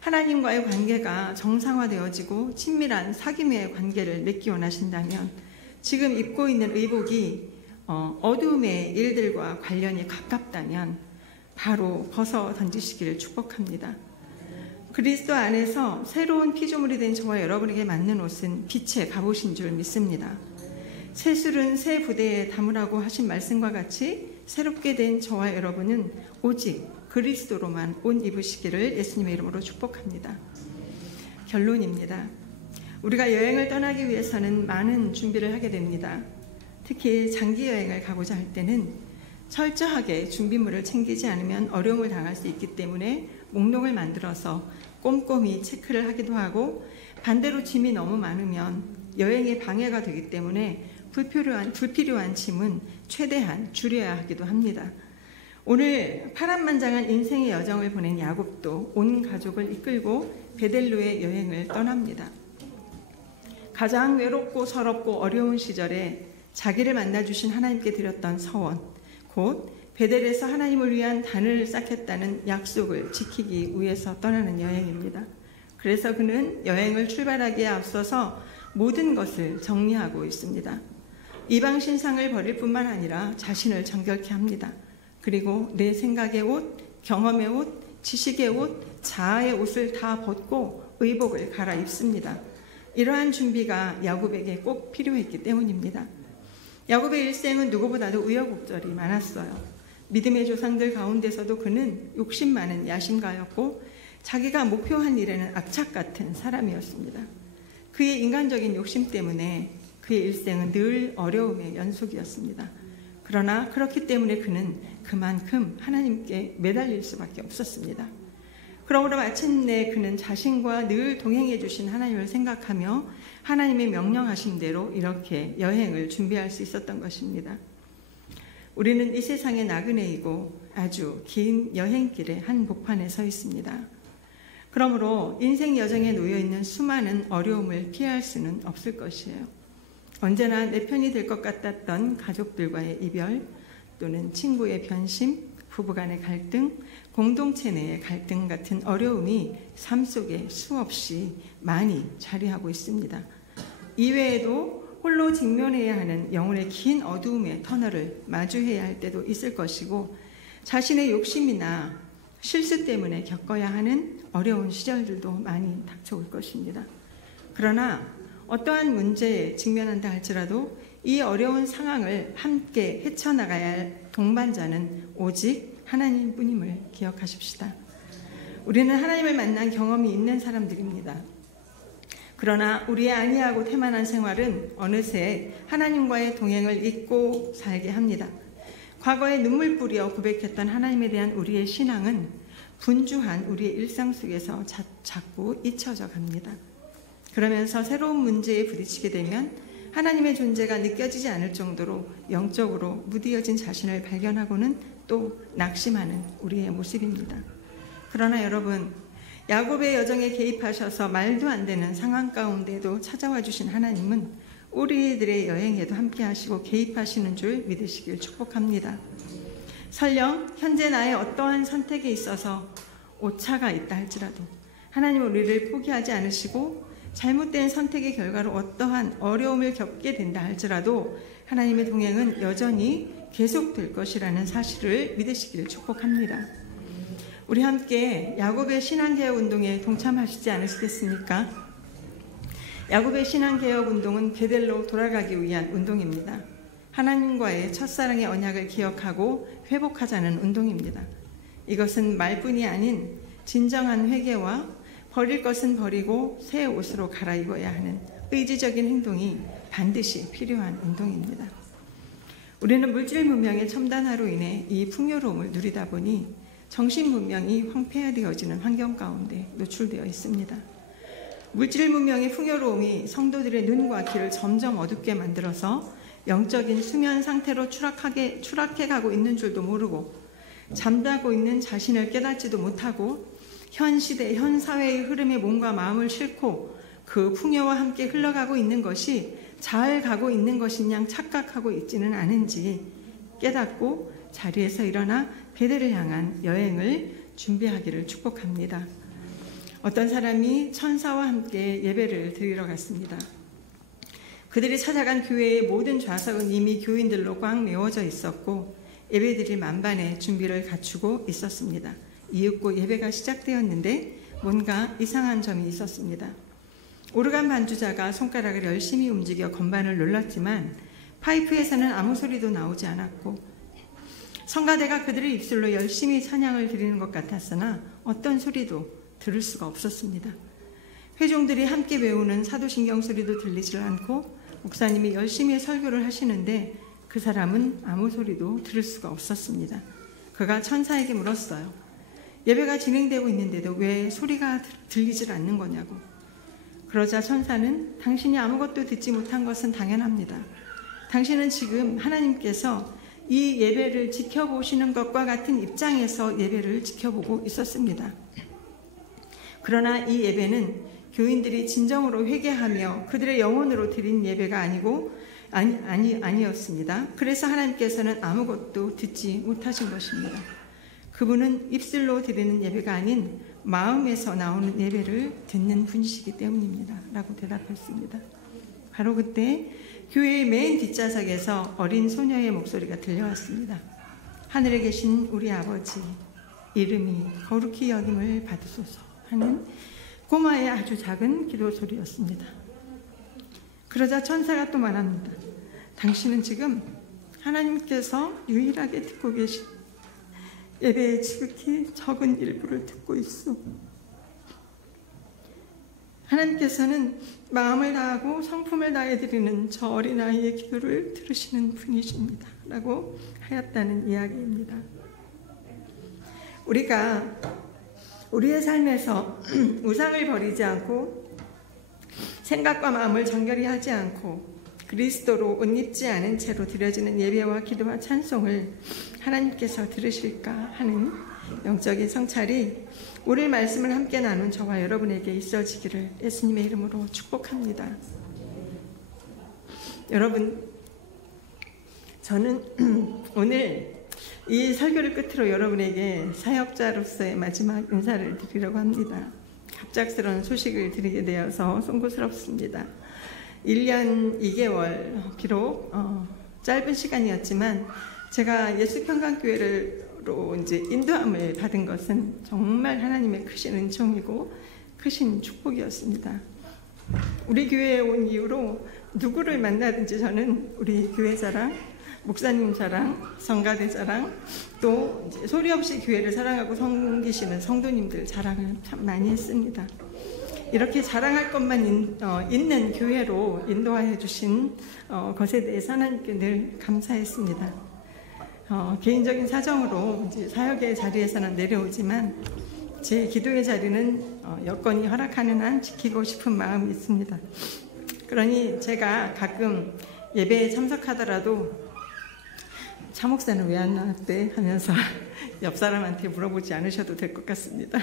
하나님과의 관계가 정상화되어지고 친밀한 사귐의 관계를 맺기 원하신다면 지금 입고 있는 의복이 어두움의 일들과 관련이 가깝다면 바로 벗어 던지시기를 축복합니다. 그리스도 안에서 새로운 피조물이 된 저와 여러분에게 맞는 옷은 빛의 갑옷인 줄 믿습니다. 새술은 새 부대에 담으라고 하신 말씀과 같이 새롭게 된 저와 여러분은 오직 그리스도로만 옷 입으시기를 예수님의 이름으로 축복합니다. 결론입니다. 우리가 여행을 떠나기 위해서는 많은 준비를 하게 됩니다. 특히 장기 여행을 가고자 할 때는 철저하게 준비물을 챙기지 않으면 어려움을 당할 수 있기 때문에 목록을 만들어서 꼼꼼히 체크를 하기도 하고, 반대로 짐이 너무 많으면 여행에 방해가 되기 때문에 불필요한 짐은 최대한 줄여야 하기도 합니다. 오늘 파란만장한 인생의 여정을 보낸 야곱도 온 가족을 이끌고 베델로의 여행을 떠납니다. 가장 외롭고 서럽고 어려운 시절에 자기를 만나주신 하나님께 드렸던 서원, 곧 베델에서 하나님을 위한 단을 쌓겠다는 약속을 지키기 위해서 떠나는 여행입니다. 그래서 그는 여행을 출발하기에 앞서서 모든 것을 정리하고 있습니다. 이방 신상을 버릴 뿐만 아니라 자신을 정결케 합니다. 그리고 내 생각의 옷, 경험의 옷, 지식의 옷, 자아의 옷을 다 벗고 의복을 갈아입습니다. 이러한 준비가 야곱에게 꼭 필요했기 때문입니다. 야곱의 일생은 누구보다도 우여곡절이 많았어요. 믿음의 조상들 가운데서도 그는 욕심 많은 야심가였고 자기가 목표한 일에는 악착 같은 사람이었습니다. 그의 인간적인 욕심 때문에 그의 일생은 늘 어려움의 연속이었습니다. 그러나 그렇기 때문에 그는 그만큼 하나님께 매달릴 수밖에 없었습니다. 그러므로 마침내 그는 자신과 늘 동행해 주신 하나님을 생각하며 하나님의 명령하신 대로 이렇게 여행을 준비할 수 있었던 것입니다. 우리는 이 세상의 나그네이고 아주 긴 여행길의 한 복판에 서 있습니다. 그러므로 인생 여정에 놓여있는 수많은 어려움을 피할 수는 없을 것이에요. 언제나 내 편이 될 것 같았던 가족들과의 이별, 또는 친구의 변심, 부부간의 갈등, 공동체 내의 갈등 같은 어려움이 삶 속에 수없이 많이 자리하고 있습니다. 이외에도 홀로 직면해야 하는 영혼의 긴 어두움의 터널을 마주해야 할 때도 있을 것이고, 자신의 욕심이나 실수 때문에 겪어야 하는 어려운 시절들도 많이 닥쳐올 것입니다. 그러나 어떠한 문제에 직면한다 할지라도 이 어려운 상황을 함께 헤쳐나가야 할 동반자는 오직 하나님뿐임을 기억하십시다. 우리는 하나님을 만난 경험이 있는 사람들입니다. 그러나 우리의 안이하고 태만한 생활은 어느새 하나님과의 동행을 잊고 살게 합니다. 과거에 눈물 뿌려 고백했던 하나님에 대한 우리의 신앙은 분주한 우리의 일상 속에서 자꾸 잊혀져 갑니다. 그러면서 새로운 문제에 부딪히게 되면 하나님의 존재가 느껴지지 않을 정도로 영적으로 무디어진 자신을 발견하고는 또 낙심하는 우리의 모습입니다. 그러나 여러분, 야곱의 여정에 개입하셔서 말도 안 되는 상황 가운데도 찾아와 주신 하나님은 우리들의 여행에도 함께 하시고 개입하시는 줄 믿으시길 축복합니다. 설령 현재 나의 어떠한 선택에 있어서 오차가 있다 할지라도 하나님은 우리를 포기하지 않으시고 잘못된 선택의 결과로 어떠한 어려움을 겪게 된다 할지라도 하나님의 동행은 여전히 계속될 것이라는 사실을 믿으시기를 축복합니다. 우리 함께 야곱의 신앙개혁 운동에 동참하시지 않으시겠습니까? 야곱의 신앙개혁 운동은 베델로 돌아가기 위한 운동입니다. 하나님과의 첫사랑의 언약을 기억하고 회복하자는 운동입니다. 이것은 말뿐이 아닌 진정한 회개와 버릴 것은 버리고 새 옷으로 갈아입어야 하는 의지적인 행동이 반드시 필요한 운동입니다. 우리는 물질 문명의 첨단화로 인해 이 풍요로움을 누리다 보니 정신 문명이 황폐화되어지는 환경 가운데 노출되어 있습니다. 물질 문명의 풍요로움이 성도들의 눈과 귀를 점점 어둡게 만들어서 영적인 수면 상태로 추락해 가고 있는 줄도 모르고 잠자고 있는 자신을 깨닫지도 못하고 현 시대, 현 사회의 흐름에 몸과 마음을 싣고 그 풍요와 함께 흘러가고 있는 것이 잘 가고 있는 것인 양 착각하고 있지는 않은지 깨닫고 자리에서 일어나 베델을 향한 여행을 준비하기를 축복합니다. 어떤 사람이 천사와 함께 예배를 드리러 갔습니다. 그들이 찾아간 교회의 모든 좌석은 이미 교인들로 꽉 메워져 있었고 예배드릴 만반의 준비를 갖추고 있었습니다. 이윽고 예배가 시작되었는데 뭔가 이상한 점이 있었습니다. 오르간 반주자가 손가락을 열심히 움직여 건반을 눌렀지만 파이프에서는 아무 소리도 나오지 않았고 성가대가 그들의 입술로 열심히 찬양을 드리는 것 같았으나 어떤 소리도 들을 수가 없었습니다. 회종들이 함께 배우는 사도신경 소리도 들리질 않고 목사님이 열심히 설교를 하시는데 그 사람은 아무 소리도 들을 수가 없었습니다. 그가 천사에게 물었어요. 예배가 진행되고 있는데도 왜 소리가 들리질 않는 거냐고. 그러자 천사는 당신이 아무것도 듣지 못한 것은 당연합니다. 당신은 지금 하나님께서 이 예배를 지켜보시는 것과 같은 입장에서 예배를 지켜보고 있었습니다. 그러나 이 예배는 교인들이 진정으로 회개하며 그들의 영혼으로 드린 예배가 아니었습니다. 그래서 하나님께서는 아무것도 듣지 못하신 것입니다. 그분은 입술로 드리는 예배가 아닌 마음에서 나오는 예배를 듣는 분이시기 때문입니다. 라고 대답했습니다. 바로 그때 교회의 맨 뒷좌석에서 어린 소녀의 목소리가 들려왔습니다. 하늘에 계신 우리 아버지, 이름이 거룩히 여김을 받으소서 하는 꼬마의 아주 작은 기도 소리였습니다. 그러자 천사가 또 말합니다. 당신은 지금 하나님께서 유일하게 듣고 계신 예배의 지극히 적은 일부를 듣고 있어. 하나님께서는 마음을 다하고 성품을 다해 드리는 저 어린아이의 기도를 들으시는 분이십니다. 라고 하였다는 이야기입니다. 우리가 우리의 삶에서 우상을 버리지 않고 생각과 마음을 정결히 하지 않고 그리스도로 옷 입지 않은 채로 드려지는 예배와 기도와 찬송을 하나님께서 들으실까 하는 영적인 성찰이 오늘 말씀을 함께 나눈 저와 여러분에게 있어지기를 예수님의 이름으로 축복합니다. 여러분, 저는 오늘 이 설교를 끝으로 여러분에게 사역자로서의 마지막 인사를 드리려고 합니다. 갑작스러운 소식을 드리게 되어서 송구스럽습니다. 1년 2개월, 비록 짧은 시간이었지만 제가 예수평강교회로 이제 인도함을 받은 것은 정말 하나님의 크신 은총이고 크신 축복이었습니다. 우리 교회에 온 이후로 누구를 만나든지 저는 우리 교회 자랑, 목사님 자랑, 성가대 자랑, 또 이제 소리 없이 교회를 사랑하고 섬기시는 성도님들 자랑을 참 많이 했습니다. 이렇게 자랑할 것만 있는 교회로 인도하여 주신 것에 대해서 하나님께 늘 감사했습니다. 개인적인 사정으로 이제 사역의 자리에서는 내려오지만 제 기도의 자리는 여건이 허락하는 한 지키고 싶은 마음이 있습니다. 그러니 제가 가끔 예배에 참석하더라도 차 목사는 왜 안 나왔대 하면서 옆 사람한테 물어보지 않으셔도 될 것 같습니다.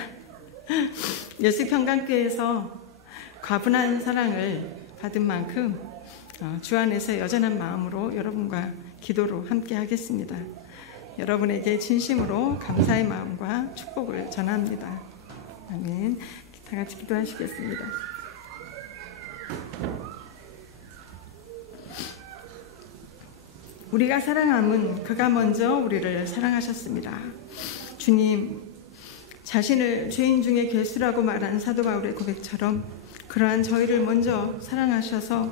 예수평강교회에서 과분한 사랑을 받은 만큼 주 안에서 여전한 마음으로 여러분과 기도로 함께 하겠습니다. 여러분에게 진심으로 감사의 마음과 축복을 전합니다. 아멘. 다 같이 기도하시겠습니다. 우리가 사랑함은 그가 먼저 우리를 사랑하셨습니다. 주님, 자신을 죄인 중에 괴수라고 말한 사도 바울의 고백처럼 그러한 저희를 먼저 사랑하셔서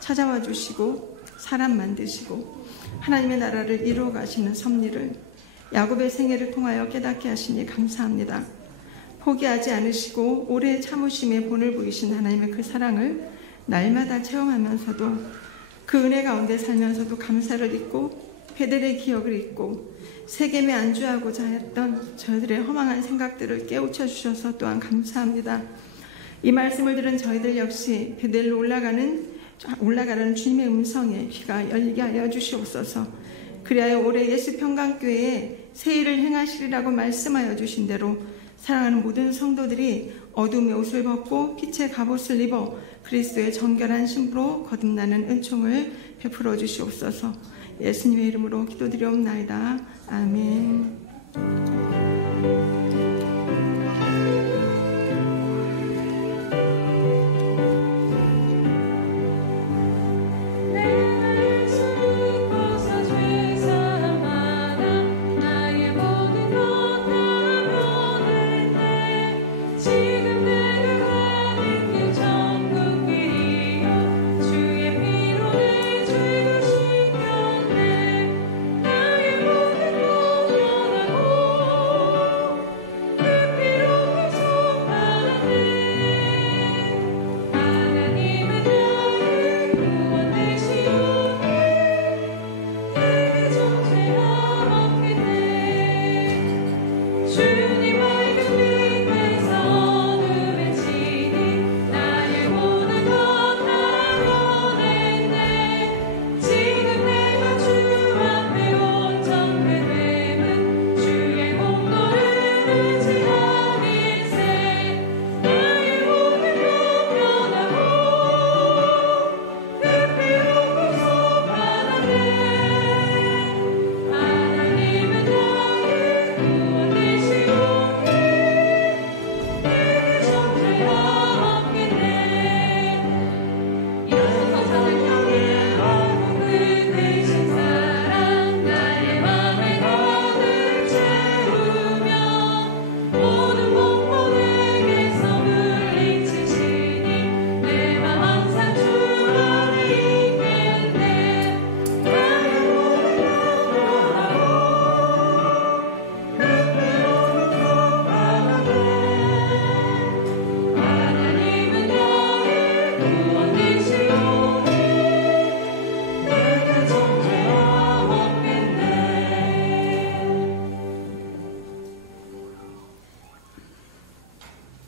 찾아와 주시고 사람 만드시고 하나님의 나라를 이루어 가시는 섭리를 야곱의 생애를 통하여 깨닫게 하시니 감사합니다. 포기하지 않으시고 오래 참으심에 본을 보이신 하나님의 그 사랑을 날마다 체험하면서도 그 은혜 가운데 살면서도 감사를 잊고 베델의 기억을 잊고 세겜에 안주하고자 했던 저희들의 허망한 생각들을 깨우쳐 주셔서 또한 감사합니다. 이 말씀을 들은 저희들 역시 베델로 올라가는 주님의 음성에 귀가 열리게 하여 주시옵소서. 그리하여 올해 예수평강교회에 새 일을 행하시리라고 말씀하여 주신 대로 사랑하는 모든 성도들이 어둠의 옷을 벗고 빛의 갑옷을 입어 그리스도의 정결한 신부로 거듭나는 은총을 베풀어 주시옵소서. 예수님의 이름으로 기도드리옵나이다. 아멘.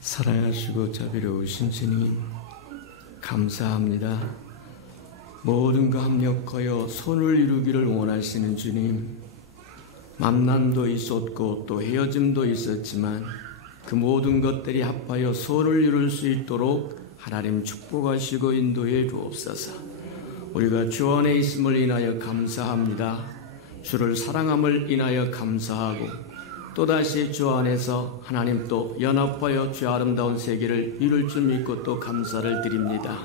사랑하시고 자비로우신 주님, 감사합니다. 모든가 합력하여 손을 이루기를 원하시는 주님, 만남도 있었고 또 헤어짐도 있었지만 그 모든 것들이 합하여 손을 이룰 수 있도록 하나님 축복하시고 인도해 주옵소서. 우리가 주 안에 있음을 인하여 감사합니다. 주를 사랑함을 인하여 감사하고 또다시 주 안에서 하나님 또 연합하여 주의 아름다운 세계를 이룰 줄 믿고 또 감사를 드립니다.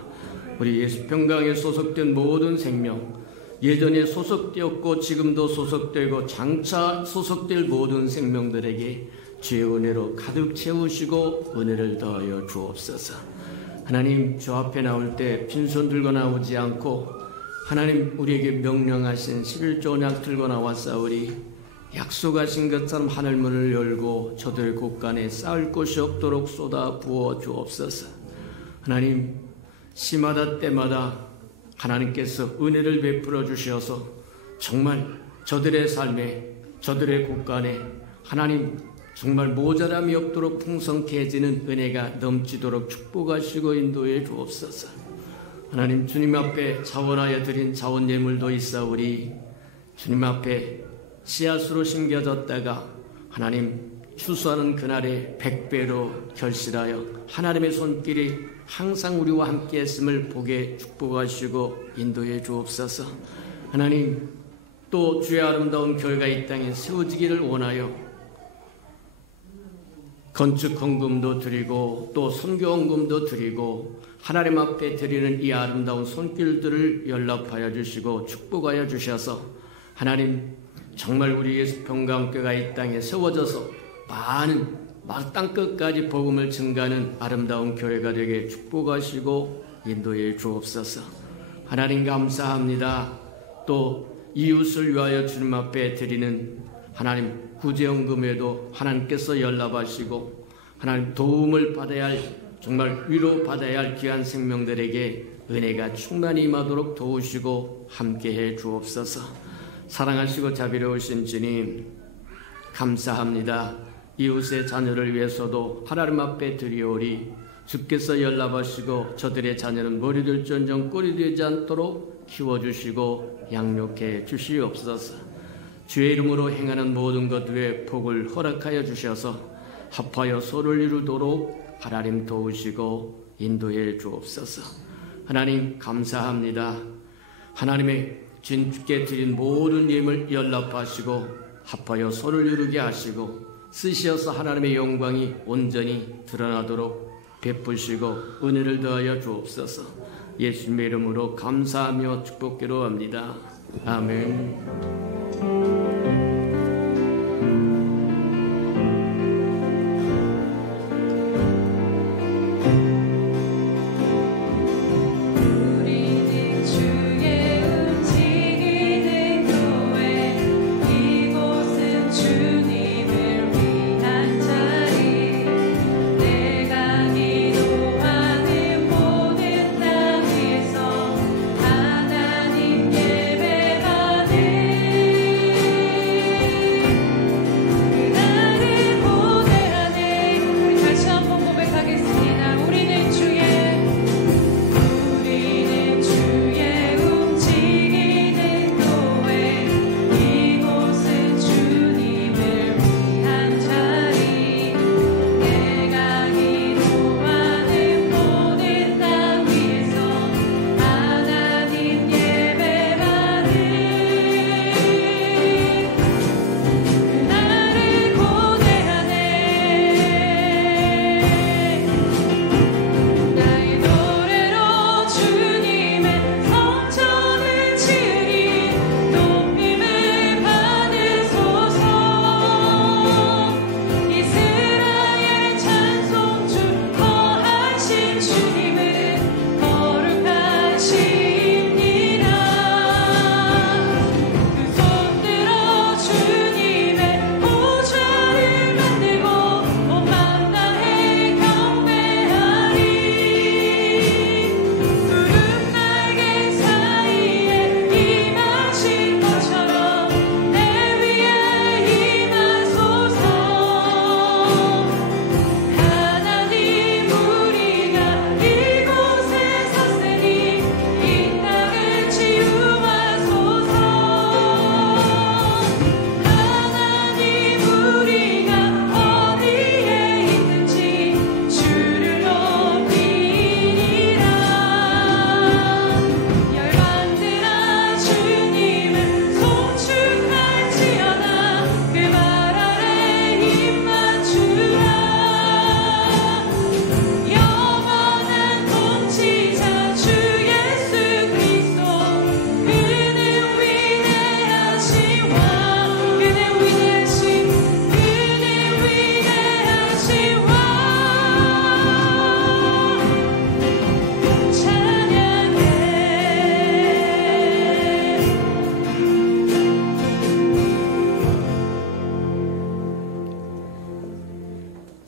우리 예수평강에 소속된 모든 생명, 예전에 소속되었고 지금도 소속되고 장차 소속될 모든 생명들에게 주의 은혜로 가득 채우시고 은혜를 더하여 주옵소서. 하나님, 저 앞에 나올 때 빈손 들고 나오지 않고 하나님 우리에게 명령하신 11조 언약 들고 나왔사오리. 약속하신 것처럼 하늘문을 열고 저들의 곳간에 쌓을 곳이 없도록 쏟아 부어 주옵소서. 하나님, 시마다 때마다 하나님께서 은혜를 베풀어 주셔서 정말 저들의 삶에, 저들의 곳간에 하나님 정말 모자람이 없도록 풍성케 해지는 은혜가 넘치도록 축복하시고 인도해 주옵소서. 하나님, 주님 앞에 자원하여 드린 자원 예물도 있사오리. 주님 앞에 씨앗으로 심겨졌다가 하나님 추수하는 그날에 100배로 결실하여 하나님의 손길이 항상 우리와 함께 했음을 보게 축복하시고 인도해 주옵소서. 하나님, 또 주의 아름다운 교회가 이 땅에 세워지기를 원하여 건축 헌금도 드리고 또 선교 헌금도 드리고 하나님 앞에 드리는 이 아름다운 손길들을 연락하여 주시고 축복하여 주셔서 하나님 정말 우리 평강교회가 이 땅에 세워져서 많은 땅끝까지 복음을 증가하는 아름다운 교회가 되게 축복하시고 인도해 주옵소서. 하나님 감사합니다. 또 이웃을 위하여 주님 앞에 드리는 하나님 구제헌금에도 하나님께서 연락하시고 하나님 도움을 받아야 할, 정말 위로받아야 할 귀한 생명들에게 은혜가 충만히 임하도록 도우시고 함께해 주옵소서. 사랑하시고 자비로우신 주님 감사합니다. 이웃의 자녀를 위해서도 하나님 앞에 드리오리. 주께서 연락하시고 저들의 자녀는 머리 될지언정 꼴이 되지 않도록 키워주시고 양육해 주시옵소서. 주의 이름으로 행하는 모든 것 위에 복을 허락하여 주셔서 합하여 소를 이루도록 하나님 도우시고 인도해 주옵소서. 하나님 감사합니다. 하나님의 주께 드린 모든 예물 연락하시고 합하여 소를 이루게 하시고 쓰시어서 하나님의 영광이 온전히 드러나도록 베푸시고 은혜를 더하여 주옵소서. 예수님의 이름으로 감사하며 축복기로 합니다. 아멘. 하나님 예배가 내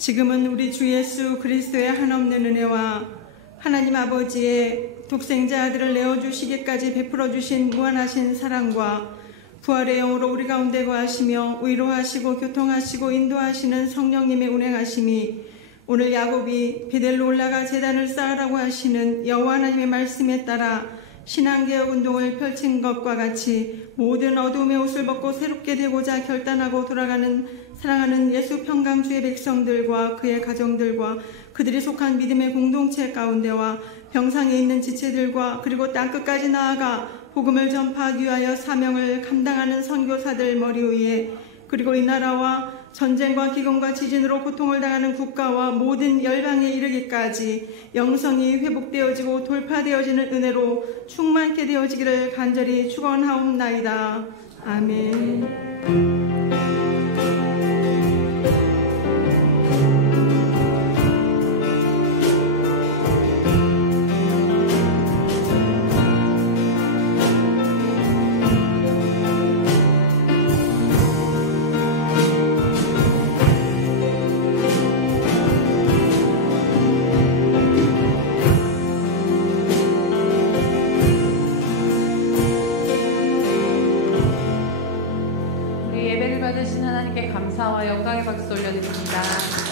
지금은 우리 주 예수 그리스도의 한없는 은혜와 하나님 아버지의 독생자 아들을 내어주시기까지 베풀어 주신 무한하신 사랑과 부활의 영으로 우리 가운데 거하시며 위로하시고 교통하시고 인도하시는 성령님의 운행하심이 오늘 야곱이 베델로 올라가 제단을 쌓으라고 하시는 여호와 하나님의 말씀에 따라 신앙개혁 운동을 펼친 것과 같이 모든 어두움의 옷을 벗고 새롭게 되고자 결단하고 돌아가는 사랑하는 예수 평강주의 백성들과 그의 가정들과 그들이 속한 믿음의 공동체 가운데와 병상에 있는 지체들과 그리고 땅끝까지 나아가 복음을 전파하기 위하여 사명을 감당하는 선교사들 머리 위에 그리고 이 나라와 전쟁과 기근과 지진으로 고통을 당하는 국가와 모든 열방에 이르기까지 영성이 회복되어지고 돌파되어지는 은혜로 충만케 되어지기를 간절히 축원하옵나이다. 아멘. 받으신 하나님께 감사와 영광의 박수 올려드립니다.